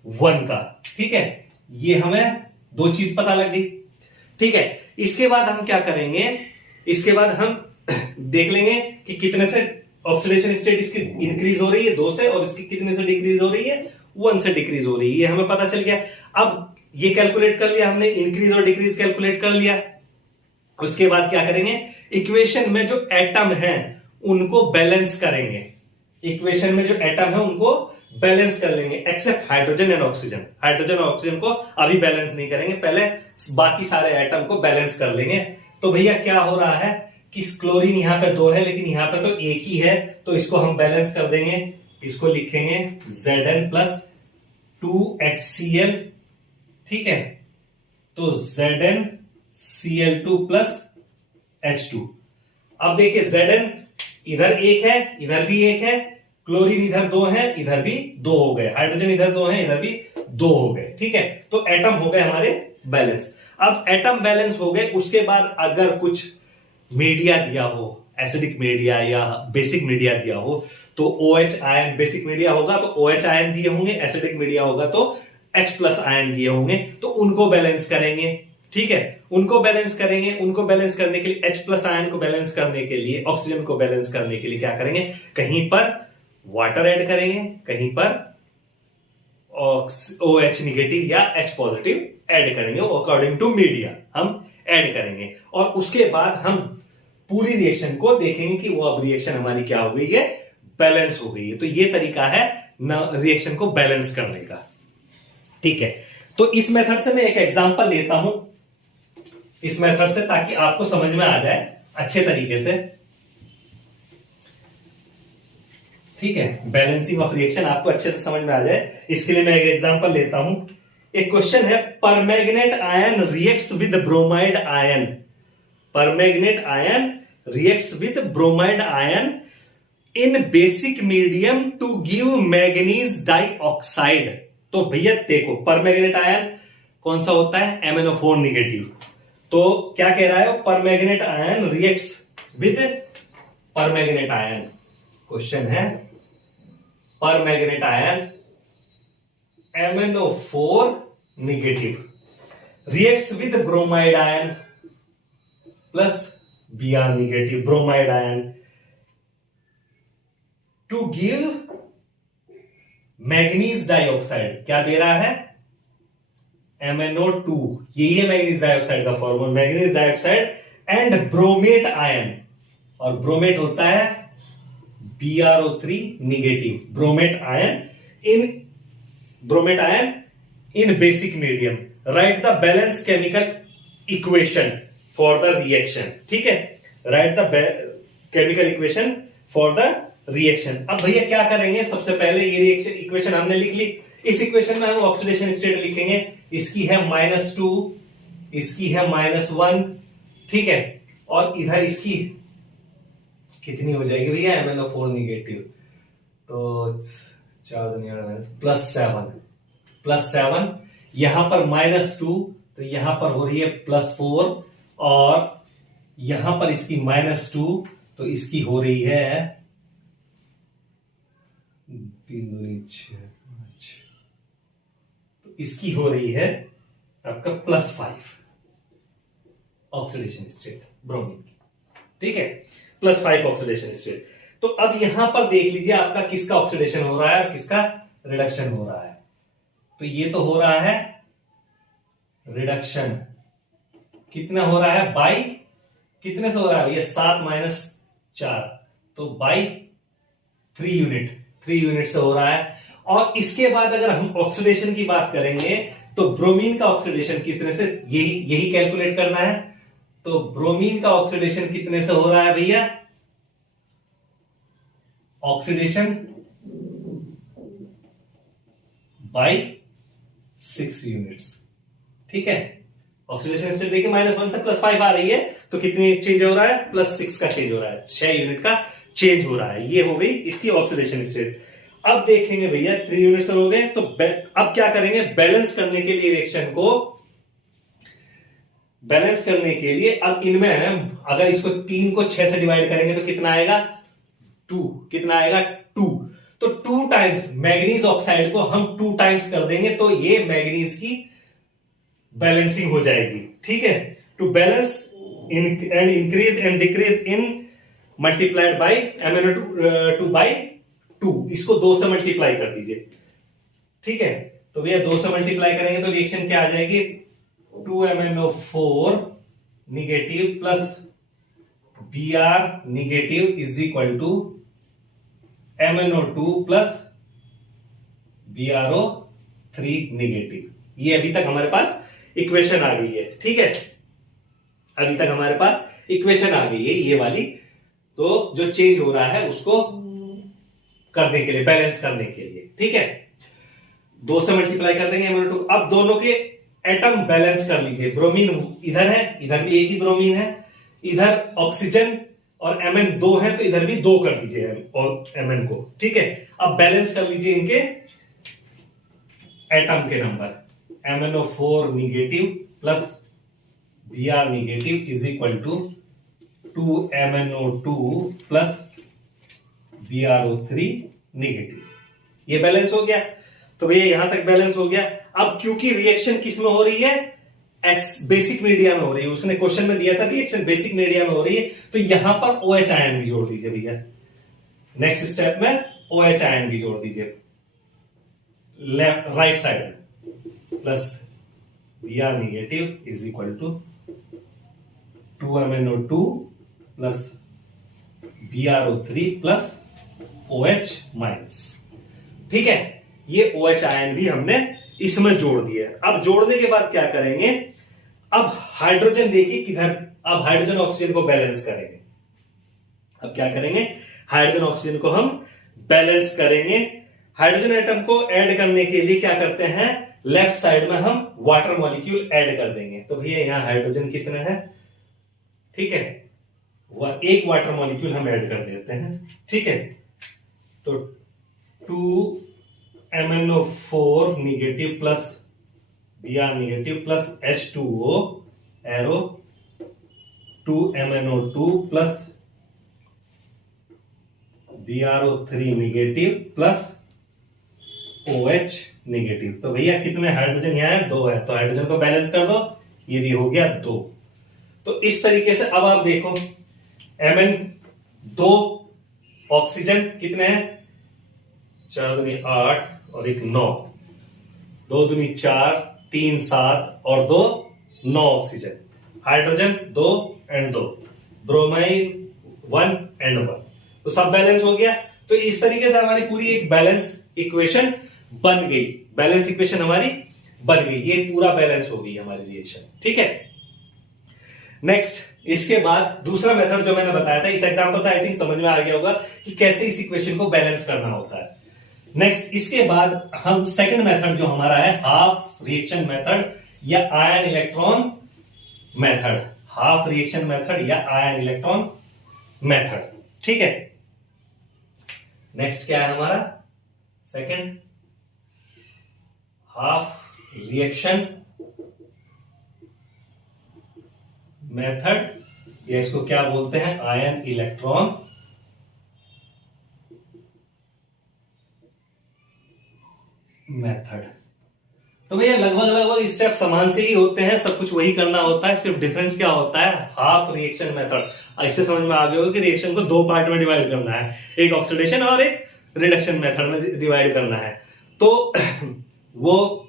1 का। ठीक है, ये हमें 2 चीज पता लग गई। ठीक है, इसके बाद हम क्या करेंगे, इसके बाद हम देख लेंगे कि कितने से ऑक्सीडेशन स्टेट इसकी इंक्रीज हो रही है, 2 से, और इसकी कितने से डिक्रीज हो रही है, 1 से डिक्रीज हो रही है। ये हमें पता चल गया। अब ये कैलकुलेट कर लिया हमने, इंक्रीज और डिक्रीज कैलकुलेट कर लिया। उसके बाद क्या करेंगे, इक्वेशन में जो एटम है उनको बैलेंस करेंगे। इक्वेशन में जो एटम है उनको बैलेंस कर लेंगे, except hydrogen and oxygen. Hydrogen और ऑक्सीजन को अभी बैलेंस नहीं करेंगे, पहले बाकी सारे एटम को बैलेंस कर लेंगे। तो भैया क्या हो रहा है कि क्लोरीन यहां पे 2 है, लेकिन यहां पे तो एक ही है, तो इसको हम बैलेंस कर देंगे। इसको लिखेंगे Zn प्लस 2HCl। ठीक है, तो ZnCl2 प्लस H2। अब देखिए Zn इधर 1 है, इधर भी 1 है, क्लोरीन इधर 2 है, इधर भी 2 हो गए, हाइड्रोजन इधर 2 है, इधर भी 2 हो गए। ठीक है, तो एटम हो गए हमारे बैलेंस। अब एटम बैलेंस हो गए, उसके बाद अगर कुछ मीडिया दिया हो, एसिडिक मीडिया या बेसिक मीडिया दिया हो, तो OH आयन, बेसिक मीडिया होगा तो OH आयन दिए होंगे, एसिडिक मीडिया होगा तो H+ आयन दिए होंगे, तो उनको बैलेंस करेंगे। ठीक है, उनको बैलेंस करेंगे। उनको बैलेंस करने के लिए, H+ आयन को बैलेंस करने के लिए, ऑक्सीजन को बैलेंस करने के लिए क्या करेंगे, कहीं पर वाटर ऐड करेंगे, कहीं पर OH निगेटिव या H पॉजिटिव ऐड करेंगे, अकॉर्डिंग टू मीडिया हम ऐड करेंगे। और उसके बाद हम पूरी रिएक्शन को देखेंगे कि वो अब रिएक्शन हमारी क्या हो गई है, बैलेंस हो गई है। तो ये तरीका है रिएक्शन को बैलेंस करने का। ठीक है, तो इस मेथड से मैं एक एग्जांपल लेता हूं, इस मेथड से, ताकि आपको समझ में आ जाए अच्छे तरीके से। ठीक है, बैलेंसिंग ऑफ रिएक्शन आपको अच्छे से समझ में आ जाए, इसके लिए मैं एक एग्जांपल लेता हूं। एक क्वेश्चन है, permanganate ion reacts with bromide ion. Permanganate ion reacts with bromide ion in basic medium to give manganese dioxide. तो भैया देखो, परमैंगनेट आयन कौन सा होता है, MnO4 निगेटिव। तो क्या कह रहा है, permanganate ion reacts with, permanganate ion, question है permanganate ion MnO4 negative reacts with bromide ion plus Br negative, bromide ion, to give manganese dioxide. क्या दे रहा है, MnO2, यही है मैग्नीज डाइऑक्साइड का formula, manganese dioxide and bromate ion. और ब्रोमेट होता है BrO3 negative, bromate ion in bromate ion in basic medium. Write the balanced chemical equation for the reaction. ठीक है, write the chemical equation for the reaction. अब भैया क्या करेंगे, सबसे पहले ये रिएक्शन इक्वेशन हमने लिख ली, इस इक्वेशन में हम ऑक्सीडेशन स्टेट लिखेंगे, इसकी है -2, इसकी है -1, ठीक है, और इधर इसकी कितनी हो जाएगी भैया, MnO4 निगेटिव, तो 4 +7, यहां पर -2, तो यहां पर हो रही है +4, और यहां पर इसकी -2, तो इसकी हो रही है 3 दूनी 6, तो इसकी हो रही है आपका +5 ऑक्सीडेशन स्टेट ब्रोमीन, ठीक है, +5 ऑक्सीडेशन स्टेट। तो अब यहां पर देख लीजिए आपका किसका ऑक्सीडेशन हो रहा है और किसका रिडक्शन हो रहा है। तो ये तो हो रहा है रिडक्शन, कितना हो रहा है, बाई कितने से हो रहा है भैया, 7 - 4, तो बाई 3 यूनिट से हो रहा है। और इसके बाद अगर हम ऑक्सीडेशन की बात करेंगे तो ब्रोमीन का ऑक्सीडेशन कितने से, यही कैलकुलेट करना है। तो ब्रोमीन का ऑक्सीडेशन कितने से हो रहा है भैया, ऑक्सीडेशन बाई 6 यूनिट्स, ठीक है। ऑक्सीडेशन स्टेट देखिए -1 से +5 आ रही है, तो कितनी चेंज हो रहा है, +6 का चेंज हो रहा है, 6 यूनिट का चेंज हो रहा है। ये हो गई इसकी ऑक्सीडेशन स्टेट। अब देखेंगे भैया 3 यूनिट्स हो गए, तो अब क्या करेंगे, बैलेंस करने के लिए रिएक्शन को बैलेंस करने के लिए अब इनमें अगर इसको 3 को 6 से डिवाइड करेंगे तो कितना आएगा, 2, कितना आएगा 2, तो 2 टाइम्स मैग्नीज ऑक्साइड को हम 2 टाइम्स कर देंगे, तो ये मैग्नीज की बैलेंसिंग हो जाएगी, ठीक है। To balance and increase and decrease in multiplied by MnO2 by 2, इसको 2 से मल्टीप्लाई कर दीजिए, ठीक है। तो भैया 2 से मल्टीप्लाई करेंगे तो रिएक्शन क्या आ जाएगी, 2MnO4 negative plus Br negative is equal to MnO2 plus BrO3 negative. ये अभी तक हमारे पास इक्वेशन आ गई है, ठीक है, अभी तक हमारे पास इक्वेशन आ गई है ये वाली। तो जो चेंज हो रहा है उसको करने के लिए, बैलेंस करने के लिए, ठीक है, 2 से मल्टीप्लाई कर देंगे MnO2। अब दोनों के एटम बैलेंस कर लीजिए, ब्रोमीन इधर है, इधर भी एक ही ब्रोमीन है, इधर ऑक्सीजन और Mn 2 है, तो इधर भी 2 कर दीजिए और Mn को, ठीक है। अब बैलेंस कर लीजिए इनके एटम के number, MnO4 negative plus Br negative is equal to 2MnO2 plus BrO3 negative. ये बैलेंस हो गया, तो भैया यहां तक बैलेंस हो गया। अब क्योंकि रिएक्शन किस में हो रही है, बेसिक मीडिया में हो रही है, उसने क्वेश्चन में दिया था रिएक्शन बेसिक मीडिया में हो रही है, तो यहां पर OH आयन भी जोड़ दीजिए भैया, नेक्स्ट स्टेप में OH आयन भी जोड़ दीजिए लेफ्ट राइट साइड में, plus Br negative is equal to 2MnO2 plus BrO3 plus OH minus, ठीक है। ये OH आयन भी हमने इसमें जोड़ दिया। अब जोड़ने के बाद क्या करेंगे, अब हाइड्रोजन देखिए किधर, अब हाइड्रोजन ऑक्सीजन को बैलेंस करेंगे। अब क्या करेंगे, हाइड्रोजन ऑक्सीजन को हम बैलेंस करेंगे। हाइड्रोजन एटम को ऐड करने के लिए क्या करते हैं, लेफ्ट साइड में हम वाटर मॉलिक्यूल ऐड कर देंगे। तो भैया यहां हाइड्रोजन कितना है, ठीक है, एक वाटर मॉलिक्यूल हम ऐड कर देते हैं, ठीक है। तो 2MnO4 negative plus Br negative plus H2O arrow 2MnO2 plus BrO3 negative plus OH negative. तो भैया कितने हाइड्रोजन यहां है, 2 है, तो हाइड्रोजन को बैलेंस कर दो, ये भी हो गया 2। तो इस तरीके से अब आप देखो Mn 2 ऑक्सीजन कितने हैं, 4 दूनी 8 और 1 9, 2 दूनी 4, 3 7 और 2 9 oxygen, hydrogen 2 and 2, bromine 1 and 1, तो सब बैलेंस हो गया। तो इस तरीके से हमारी पूरी एक बैलेंस इक्वेशन बन गई। बैलेंस इक्वेशन हमारी बन गई, ये पूरा बैलेंस हो गई हमारी रिएक्शन। ठीक है, नेक्स्ट इसके बाद दूसरा मेथड जो मैंने बताया था, इस एग्जांपल से आई थिंक समझ में आ गया होगा कि कैसे इस इक्वेशन को बैलेंस करना होता है। नेक्स्ट इसके बाद हम सेकंड मेथड जो हमारा है हाफ रिएक्शन मेथड या ion electron method, half reaction method या आयन इलेक्ट्रॉन मेथड। ठीक है, नेक्स्ट क्या है हमारा सेकंड, हाफ रिएक्शन मेथड, या इसको क्या बोलते हैं आयन इलेक्ट्रॉन मेथड। तो भैया लगभग स्टेप समान से ही होते हैं, सब कुछ वही करना होता है, सिर्फ डिफरेंस क्या होता है हाफ रिएक्शन मेथड। ऐसे समझ में आ गया होगा कि रिएक्शन को दो पार्ट में डिवाइड करना है, एक ऑक्सीडेशन और एक रिडक्शन मेथड में डिवाइड करना है। तो वो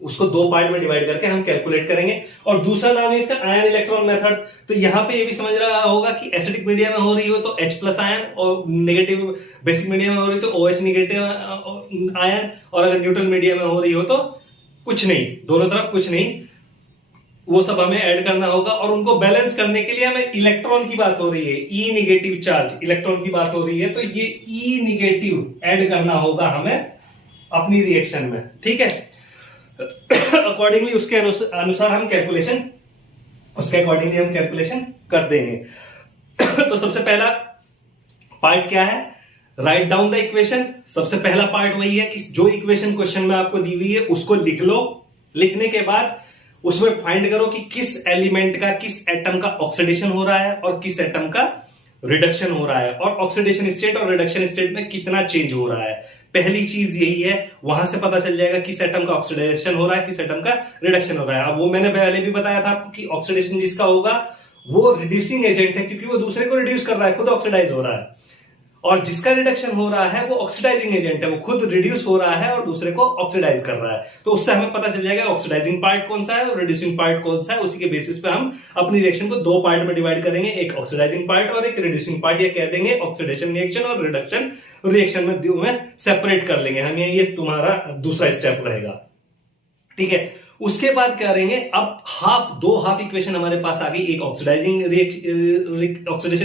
उसको दो पार्ट में डिवाइड करके हम कैलकुलेट करेंगे। और दूसरा नाम है इसका आयन इलेक्ट्रॉन मेथड। तो यहां पे ये भी समझ रहा होगा कि एसिडिक मीडिया में हो रही हो तो H+ आयन, और नेगेटिव बेसिक मीडिया में हो रही तो OH नेगेटिव आयन, और अगर न्यूट्रल मीडिया में हो रही हो तो कुछ नहीं, दोनों तरफ कुछ नहीं, वो सब हमें ऐड करना होगा। और उनको बैलेंस करने के लिए हमें इलेक्ट्रॉन की बात हो रही है, ई निगेटिव चार्ज इलेक्ट्रॉन की बात हो रही है, तो ये ई निगेटिव ऐड करना होगा हमें अपनी रिएक्शन में। ठीक है, अकॉर्डिंगली उसके अनुसार हम कैलकुलेशन, उसके अकॉर्डिंगली हम कैलकुलेशन कर देंगे। तो सबसे पहला पार्ट क्या है, राइट डाउन द इक्वेशन। सबसे पहला पार्ट वही है कि जो इक्वेशन क्वेश्चन में आपको दी हुई है उसको लिख लो। लिखने के बाद उसमें फाइंड करो कि किस एलिमेंट का, किस एटम का ऑक्सीडेशन हो रहा है और किस एटम का रिडक्शन हो रहा है, और ऑक्सीडेशन स्टेट और रिडक्शन स्टेट में कितना चेंज हो रहा है। पहली चीज यही है, वहां से पता चल जाएगा किस एटम का ऑक्सीडेशन हो रहा है, किस एटम का रिडक्शन हो रहा है। अब वो मैंने पहले भी बताया था आपको कि ऑक्सीडेशन जिसका होगा वो रिड्यूसिंग एजेंट है, क्योंकि वो दूसरे को रिड्यूस कर रहा है, खुद ऑक्सीडाइज हो रहा है। और जिसका रिडक्शन हो रहा है वो ऑक्सीडाइजिंग एजेंट है, वो खुद रिड्यूस हो रहा है और दूसरे को ऑक्सीडाइज कर रहा है। तो उससे हमें पता चल जाएगा ऑक्सीडाइजिंग पार्ट कौन सा है और रिड्यूसिंग पार्ट कौन सा है। उसी के बेसिस पे हम अपनी रिएक्शन को दो पार्ट में डिवाइड करेंगे, एक ऑक्सीडाइजिंग पार्ट और एक रिड्यूसिंग पार्ट, या कह देंगे ऑक्सीडेशन रिएक्शन और रिडक्शन रिएक्शन में सेपरेट कर लेंगे हम। ये तुम्हारा दूसरा स्टेप रहेगा। ठीक है, उसके बाद क्या करेंगे, अब दो हाफ इक्वेशन हमारे पास आ गई, एक ऑक्सीडेशन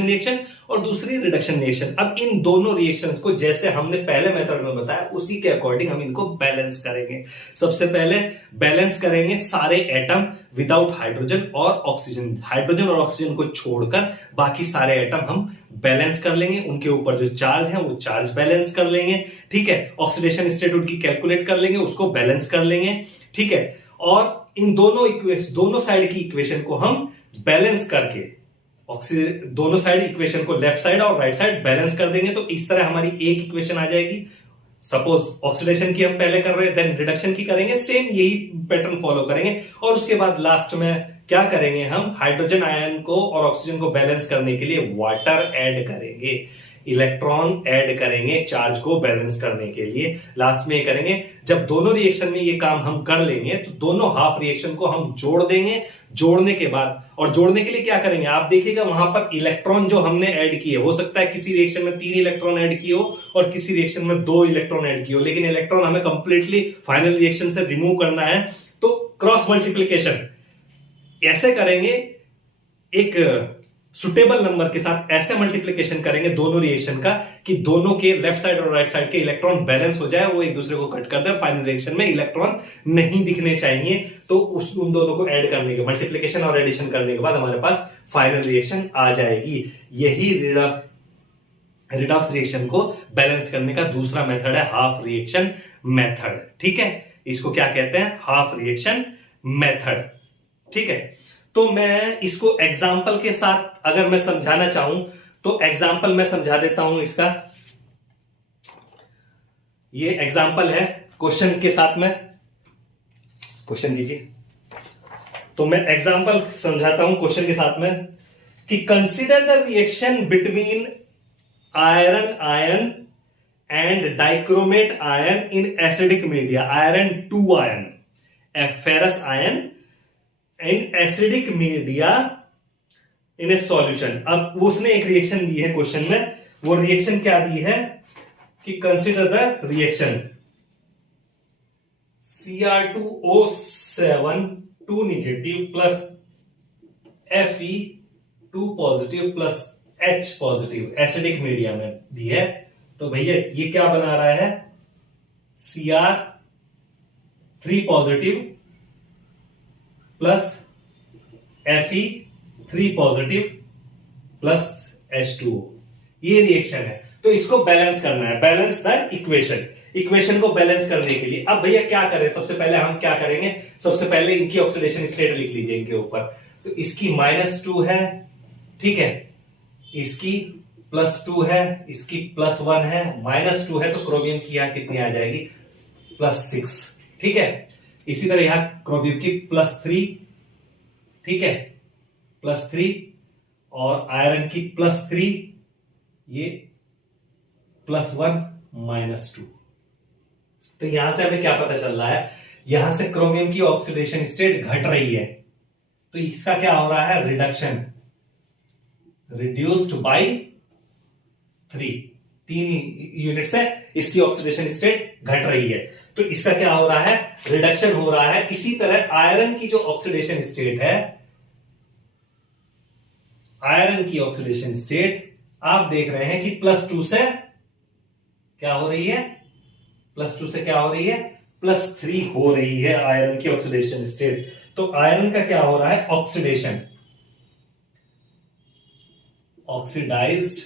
रिएक्शन और दूसरी रिडक्शन रिएक्शन। अब इन दोनों रिएक्शंस को जैसे हमने पहले मेथड में बताया उसी के अकॉर्डिंग हम इनको बैलेंस करेंगे। सबसे पहले बैलेंस करेंगे सारे एटम विदाउट हाइड्रोजन और ऑक्सीजन, हाइड्रोजन और ऑक्सीजन को छोड़कर बाकी सारे एटम हम बैलेंस कर लेंगे। उनके ऊपर जो चार्ज है वो चार्ज बैलेंस कर लेंगे। ठीक है, ऑक्सीडेशन स्टेट उनकी कैलकुलेट कर लेंगे, उसको बैलेंस कर लेंगे। ठीक है, और इन दोनों साइड की इक्वेशन को हम बैलेंस करके दोनों साइड इक्वेशन को लेफ्ट साइड और राइट साइड बैलेंस कर देंगे। तो इस तरह हमारी एक इक्वेशन आ जाएगी। सपोज ऑक्सीडेशन की हम पहले कर रहे हैं, देन रिडक्शन की करेंगे, सेम यही पैटर्न फॉलो करेंगे। और उसके बाद लास्ट में क्या करेंगे, हम हाइड्रोजन आयन को और ऑक्सीजन को बैलेंस करने के लिए वाटर ऐड करेंगे, इलेक्ट्रॉन ऐड करेंगे चार्ज को बैलेंस करने के लिए। लास्ट में ये करेंगे, जब दोनों रिएक्शन में ये काम हम कर लेंगे तो दोनों हाफ रिएक्शन को हम जोड़ देंगे। जोड़ने के बाद, और जोड़ने के लिए क्या करेंगे, आप देखिएगा वहां पर इलेक्ट्रॉन जो हमने ऐड किए, हो सकता है किसी रिएक्शन में 3 इलेक्ट्रॉन ऐड किए हो और किसी रिएक्शन में 2 इलेक्ट्रॉन ऐड किए हो, लेकिन इलेक्ट्रॉन हमें कंप्लीटली फाइनल रिएक्शन से रिमूव करना है। तो क्रॉस मल्टीप्लीकेशन ऐसे करेंगे, एक सुटेबल नंबर के साथ ऐसे मल्टीप्लिकेशन करेंगे दोनों रिएक्शन का कि दोनों के लेफ्ट साइड और राइट साइड के इलेक्ट्रॉन बैलेंस हो जाए, वो एक दूसरे को कट कर दे, फाइनल रिएक्शन में इलेक्ट्रॉन नहीं दिखने चाहिए। तो उन दोनों को ऐड करने के, मल्टीप्लिकेशन और एडिशन करने के बाद हमारे पास फाइनल रिएक्शन आ जाएगी। यही रिडॉक्स रिएक्शन को बैलेंस करने का दूसरा मेथड है, हाफ रिएक्शन मेथड। ठीक है, इसको क्या कहते हैं, हाफ रिएक्शन मेथड। ठीक है, तो मैं इसको एग्जाम्पल के साथ अगर मैं समझाना चाहूं तो एग्जाम्पल मैं समझा देता हूं इसका। ये एग्जाम्पल है क्वेश्चन के साथ में, क्वेश्चन दीजिए। तो मैं एग्जाम्पल समझाता हूं क्वेश्चन के साथ में कि consider the reaction between iron ion and dichromate ion in acidic media, iron 2 ion, ferrous ion in acidic media in A solution. अब उसने एक रिएक्शन दी है क्वेश्चन में, वो रिएक्शन क्या दी है कि consider the reaction Cr2O7 2 negative plus Fe2 positive plus H positive acidic medium में दी है। तो भैया ये क्या बना रहा है, Cr3 positive plus Fe3 positive plus H2O, ये रिएक्शन है। तो इसको बैलेंस करना है, बैलेंस द इक्वेशन को बैलेंस करने के लिए अब भैया क्या करें, सबसे पहले हम क्या करेंगे, सबसे पहले इनकी ऑक्सीडेशन स्टेट लिख लीजिए इनके ऊपर। तो इसकी -2 है, ठीक है, इसकी +2 है, इसकी +1 है, -2 है, तो क्रोमियम की यहां कितनी आ जाएगी, +6, ठीक है। इसी तरह यहां क्रोमियम की +3, ठीक है, +3 और आयरन की +3, ये +1 -2। तो यहां से हमें क्या पता चल रहा है, यहां से क्रोमियम की ऑक्सीडेशन स्टेट घट रही है, तो इसका क्या हो रहा है, रिडक्शन, रिड्यूस्ड बाय 3 यूनिट से इसकी ऑक्सीडेशन स्टेट घट रही है, तो इसका क्या हो रहा है, रिडक्शन हो रहा है। इसी तरह आयरन की जो ऑक्सीडेशन स्टेट है, आयरन की ऑक्सीडेशन स्टेट आप देख रहे हैं कि +2 से क्या हो रही है, +2 से क्या हो रही है, +3 हो रही है आयरन की ऑक्सीडेशन स्टेट। तो आयरन का क्या हो रहा है, ऑक्सीडेशन, ऑक्सीडाइज्ड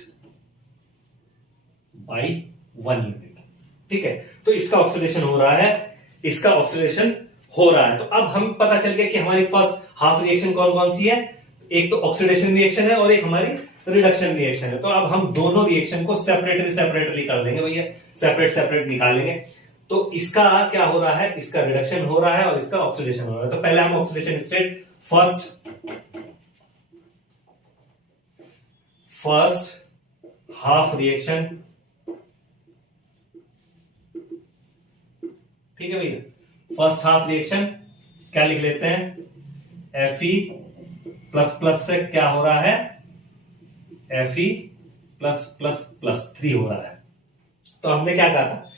बाय 1 यूनिट, ठीक है। तो इसका ऑक्सीडेशन हो रहा है, इसका ऑक्सीडेशन हो रहा है। तो अब हम पता चल गया कि हमारी फर्स्ट हाफ रिएक्शन कौन कौन सी है, एक तो ऑक्सीडेशन रिएक्शन है और एक हमारी रिडक्शन रिएक्शन है। तो अब हम दोनों रिएक्शन को सेपरेटली कर देंगे भैया, सेपरेट निकालेंगे। तो इसका क्या हो रहा है, इसका रिडक्शन हो रहा है और इसका ऑक्सीडेशन हो रहा है। तो पहले हम oxidation state first half reaction, ठीक है भैया, फर्स्ट हाफ रिएक्शन क्या लिख लेते हैं, Fe++ से क्या हो रहा है, Fe+++3 हो रहा है। तो हमने क्या कहा था,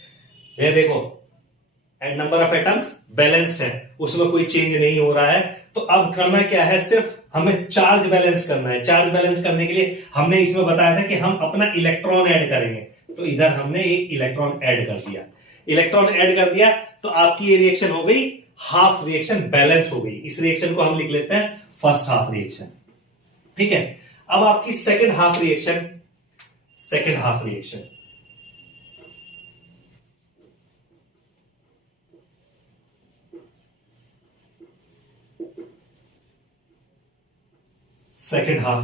ये देखो and number of atoms balanced है, उसमें कोई चेंज नहीं हो रहा है। तो अब करना क्या है, सिर्फ हमें चार्ज बैलेंस करना है। चार्ज बैलेंस करने के लिए हमने इसमें बताया था कि हम अपना इलेक्ट्रॉन ऐड करेंगे, तो इधर हमने एक इलेक्ट्रॉन ऐड कर दिया, तो आपकी ये रिएक्शन हो गई, हाफ रिएक्शन बैलेंस हो गई। इस रिएक्शन को हम लिख लेते हैं फर्स्ट हाफ रिएक्शन, ठीक है। अब आपकी second half reaction, second half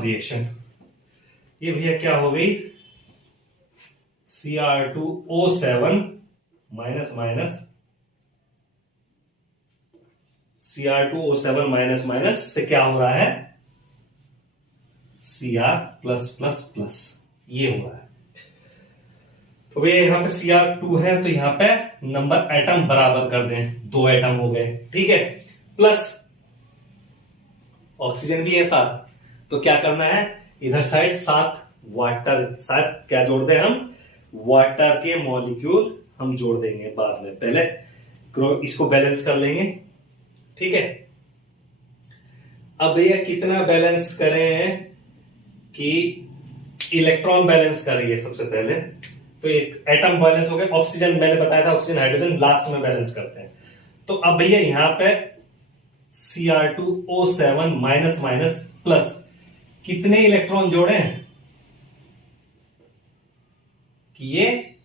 reaction, ये भैया क्या हो गई, Cr2O7 माइनस से क्या हो रहा है, Cr+++, ये हो रहा है। तो भैया यहाँ पे Cr2 है, तो यहाँ पे नंबर एटम बराबर कर दें, 2 एटम हो गए, ठीक है। प्लस ऑक्सीजन भी है साथ, तो क्या करना है, इधर साइड 7 वाटर, साथ क्या जोड़ दें हम, वाटर के मॉलिक्यूल हम जोड़ देंगे बाद में, पहले इसको बैलेंस कर लेंगे, ठीक है। अब भैया कितना बैलेंस करें कि इलेक्ट्रॉन बैलेंस करेंगे सबसे पहले, तो एक एटम बैलेंस हो गया, ऑक्सीजन मैंने बताया था, ऑक्सीजन हाइड्रोजन लास्ट में बैलेंस करते हैं। तो अब भैया यहां पे Cr2O7 माइनस प्लस कितने इलेक्ट्रॉन जोड़े कि ये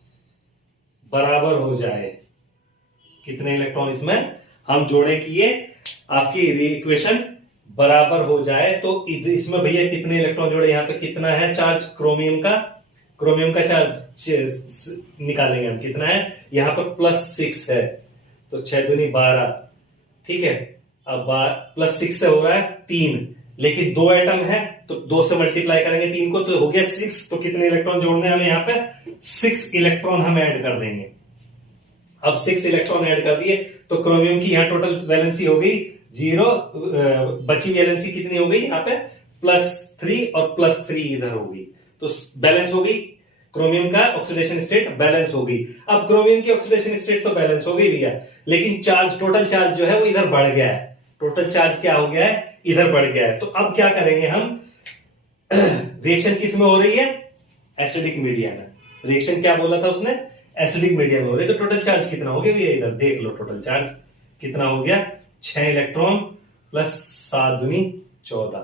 बराबर हो जाए, कितने इलेक्ट्रॉन इसमें हम जोड़े कि ये आपकी इक्वेशन बराबर हो जाए। तो इसमें भैया कितने इलेक्ट्रॉन जोड़े, यहां पे कितना है चार्ज, क्रोमियम का चार्ज निकालेंगे हम, कितना है यहां पर +6 है, तो 6 दूनी 12, ठीक है। अब +6 से हो रहा है 3, लेकिन 2 एटम है तो 2 से मल्टीप्लाई करेंगे 3 को, तो हो गया 6। तो कितने इलेक्ट्रॉन जोड़ने हैं हमें, यहाँ पे 6 इलेक्ट्रॉन हम ऐड कर देंगे। अब 6 इलेक्ट्रॉन ऐड कर दिए तो क्रोमियम की यहाँ टोटल वैलेंसी हो गई 0, बची वैलेंसी कितनी हो गई यहाँ पे +3 और +3 इधर हो गई, तो बैलेंस हो गई। क्रोमियम का ऑक्सीडेशन स्टेट बैलेंस हो गई। अब क्रोमियम की ऑक्सीडेशन स्टेट तो बैलेंस हो गई भैया, लेकिन चार्ज, टोटल चार्ज जो है वो इधर बढ़ गया है। टोटल चार्ज क्या हो गया है, इधर बढ़ गया है। तो अब क्या करेंगे हम, रिएक्शन किस में हो रही है, एसिडिक मीडिया में। रिएक्शन क्या बोला था उसने, एसिडिक मीडिया में हो रही है। तो टोटल चार्ज कितना हो गया भैया, इधर देख लो टोटल चार्ज कितना हो गया, 6 इलेक्ट्रॉन प्लस 7 दूनी 14,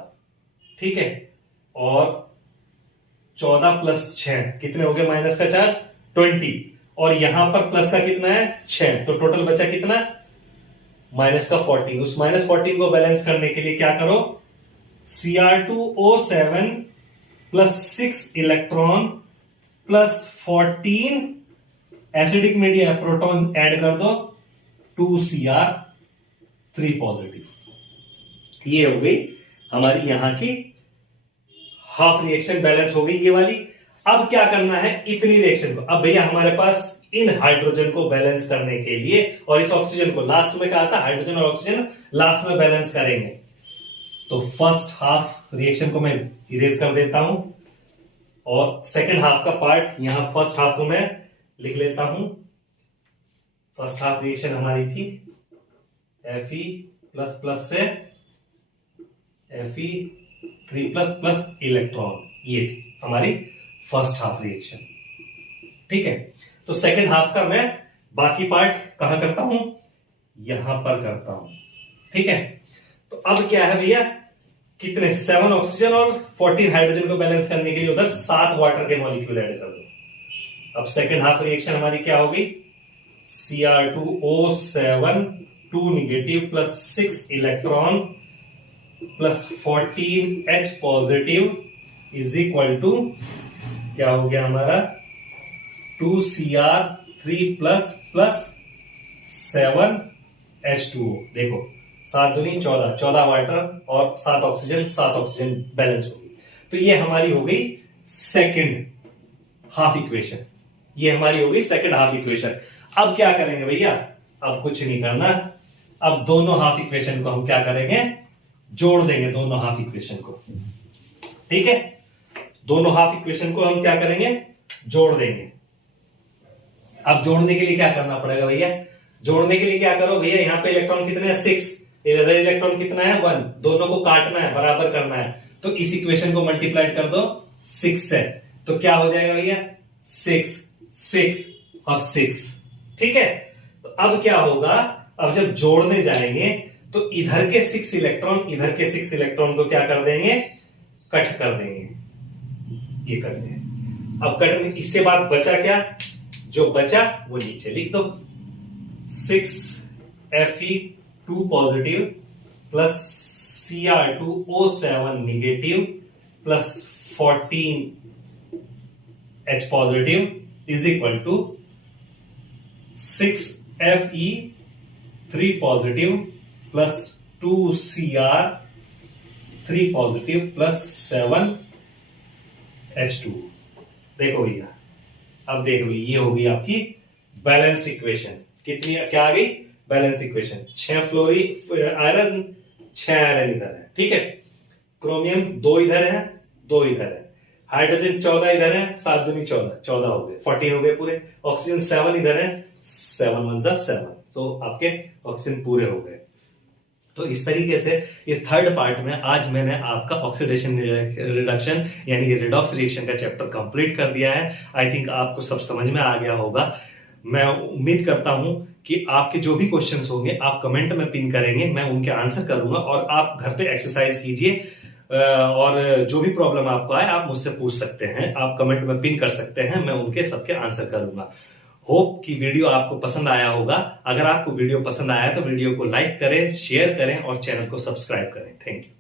ठीक है। और 14 प्लस 6 कितने हो गए, माइनस का चार्ज 20, और यहां पर प्लस का कितना है 6, तो टोटल बचा कितना, माइनस का 14। उस माइनस 14 को बैलेंस करने के लिए क्या करो, Cr2O7 plus 6 electron plus 14 acidic media proton add कर दो, 2Cr3 पॉजिटिव। ये हो गई हमारी यहां की हाफ रिएक्शन बैलेंस हो गई ये वाली। अब क्या करना है, इतनी रिएक्शन को, अब भैया हमारे पास इन हाइड्रोजन को बैलेंस करने के लिए, और इस ऑक्सीजन को, लास्ट में कहा था हाइड्रोजन और ऑक्सीजन लास्ट में बैलेंस करेंगे। तो फर्स्ट हाफ रिएक्शन को मैं इरेज कर देता हूं, और सेकेंड हाफ का पार्ट यहां फर्स्ट हाफ को मैं लिख लेता हूं। फर्स्ट हाफ रिएक्शन हमारी थी Fe प्लस प्लस से Fe3++ इलेक्ट्रॉन, ये थी हमारी फर्स्ट हाफ रिएक्शन, ठीक है। तो सेकेंड हाफ का मैं बाकी पार्ट कहां करता हूं, यहां पर करता हूं, ठीक है। तो अब क्या है भैया, कितने 7 ऑक्सीजन और 14 हाइड्रोजन को बैलेंस करने के लिए उधर 7 वाटर के मॉलिक्यूल ऐड कर दो। अब सेकेंड हाफ रिएक्शन हमारी क्या होगी, Cr2O7 2 negative plus 6 electron plus 14H positive is equal to क्या हो गया हमारा, 2Cr3 प्लस प्लस 7H2O। देखो 7 दूनी 14, 14 वाटर और 7 ऑक्सीजन, 7 ऑक्सीजन बैलेंस होगी। तो ये हमारी हो गई सेकेंड हाफ इक्वेशन, ये हमारी हो गई सेकेंड हाफ इक्वेशन। अब क्या करेंगे भैया, अब कुछ नहीं करना, अब दोनों हाफ इक्वेशन को हम क्या करेंगे, जोड़ देंगे दोनों हाफ इक्वेशन को, ठीक है। दोनों हाफ इक्वेशन को हम क्या करेंगे, जोड़ देंगे। अब जोड़ने के लिए क्या करना पड़ेगा भैया, जोड़ने के लिए क्या करो भैया, यहां पे इलेक्ट्रॉन कितने हैं 6, इधर इलेक्ट्रॉन कितना है 1, दोनों को काटना है, बराबर करना है। तो इस इक्वेशन को मल्टीप्लाइड कर दो 6 से, तो क्या हो जाएगा भैया 6 6 और 6, ठीक है। तो अब क्या होगा, अब जब जोड़ने जाएंगे तो इधर के 6 इलेक्ट्रॉन, इधर के 6 इलेक्ट्रॉन को क्या कर देंगे, कट कर देंगे, ये कर देंगे। अब कट, इसके बाद बचा क्या, जो बचा वो नीचे लिख दो, 6 Fe2 positive plus Cr2O7 negative plus 14H positive is equal to 6 Fe3 positive plus 2Cr3 positive plus 7H2। देखो भैया, अब देख लो, ये होगी आपकी बैलेंस इक्वेशन। कितनी क्या आ गई, बैलेंस इक्वेशन। 6 फ्लोरी आयरन, 6 आयरन इधर है, ठीक है। क्रोमियम 2 इधर है, 2 इधर है। हाइड्रोजन 14 इधर है, 7 दूनी 14, 14 हो गए, 14 हो गए पूरे। ऑक्सीजन 7 इधर है, 7 1 जा 7, तो आपके ऑक्सीजन पूरे हो गए। तो इस तरीके से ये थर्ड पार्ट में आज मैंने आपका ऑक्सीडेशन रिडक्शन यानी कि रिडॉक्स रिएक्शन का चैप्टर कंप्लीट कर दिया है। आई थिंक आपको सब समझ में आ गया होगा। मैं उम्मीद करता हूं कि आपके जो भी क्वेश्चंस होंगे आप कमेंट में पिन करेंगे, मैं उनके आंसर करूंगा, और आप घर पे एक्सरसाइज कीजिए, और जो भी प्रॉब्लम आपको आए आप मुझसे पूछ सकते हैं, आप कमेंट में पिन कर सकते हैं, मैं उनके सबके आंसर करूंगा। होप कि वीडियो आपको पसंद आया होगा। अगर आपको वीडियो पसंद आया तो वीडियो को लाइक करें, शेयर करें और चैनल को सब्सक्राइब करें। Thank you.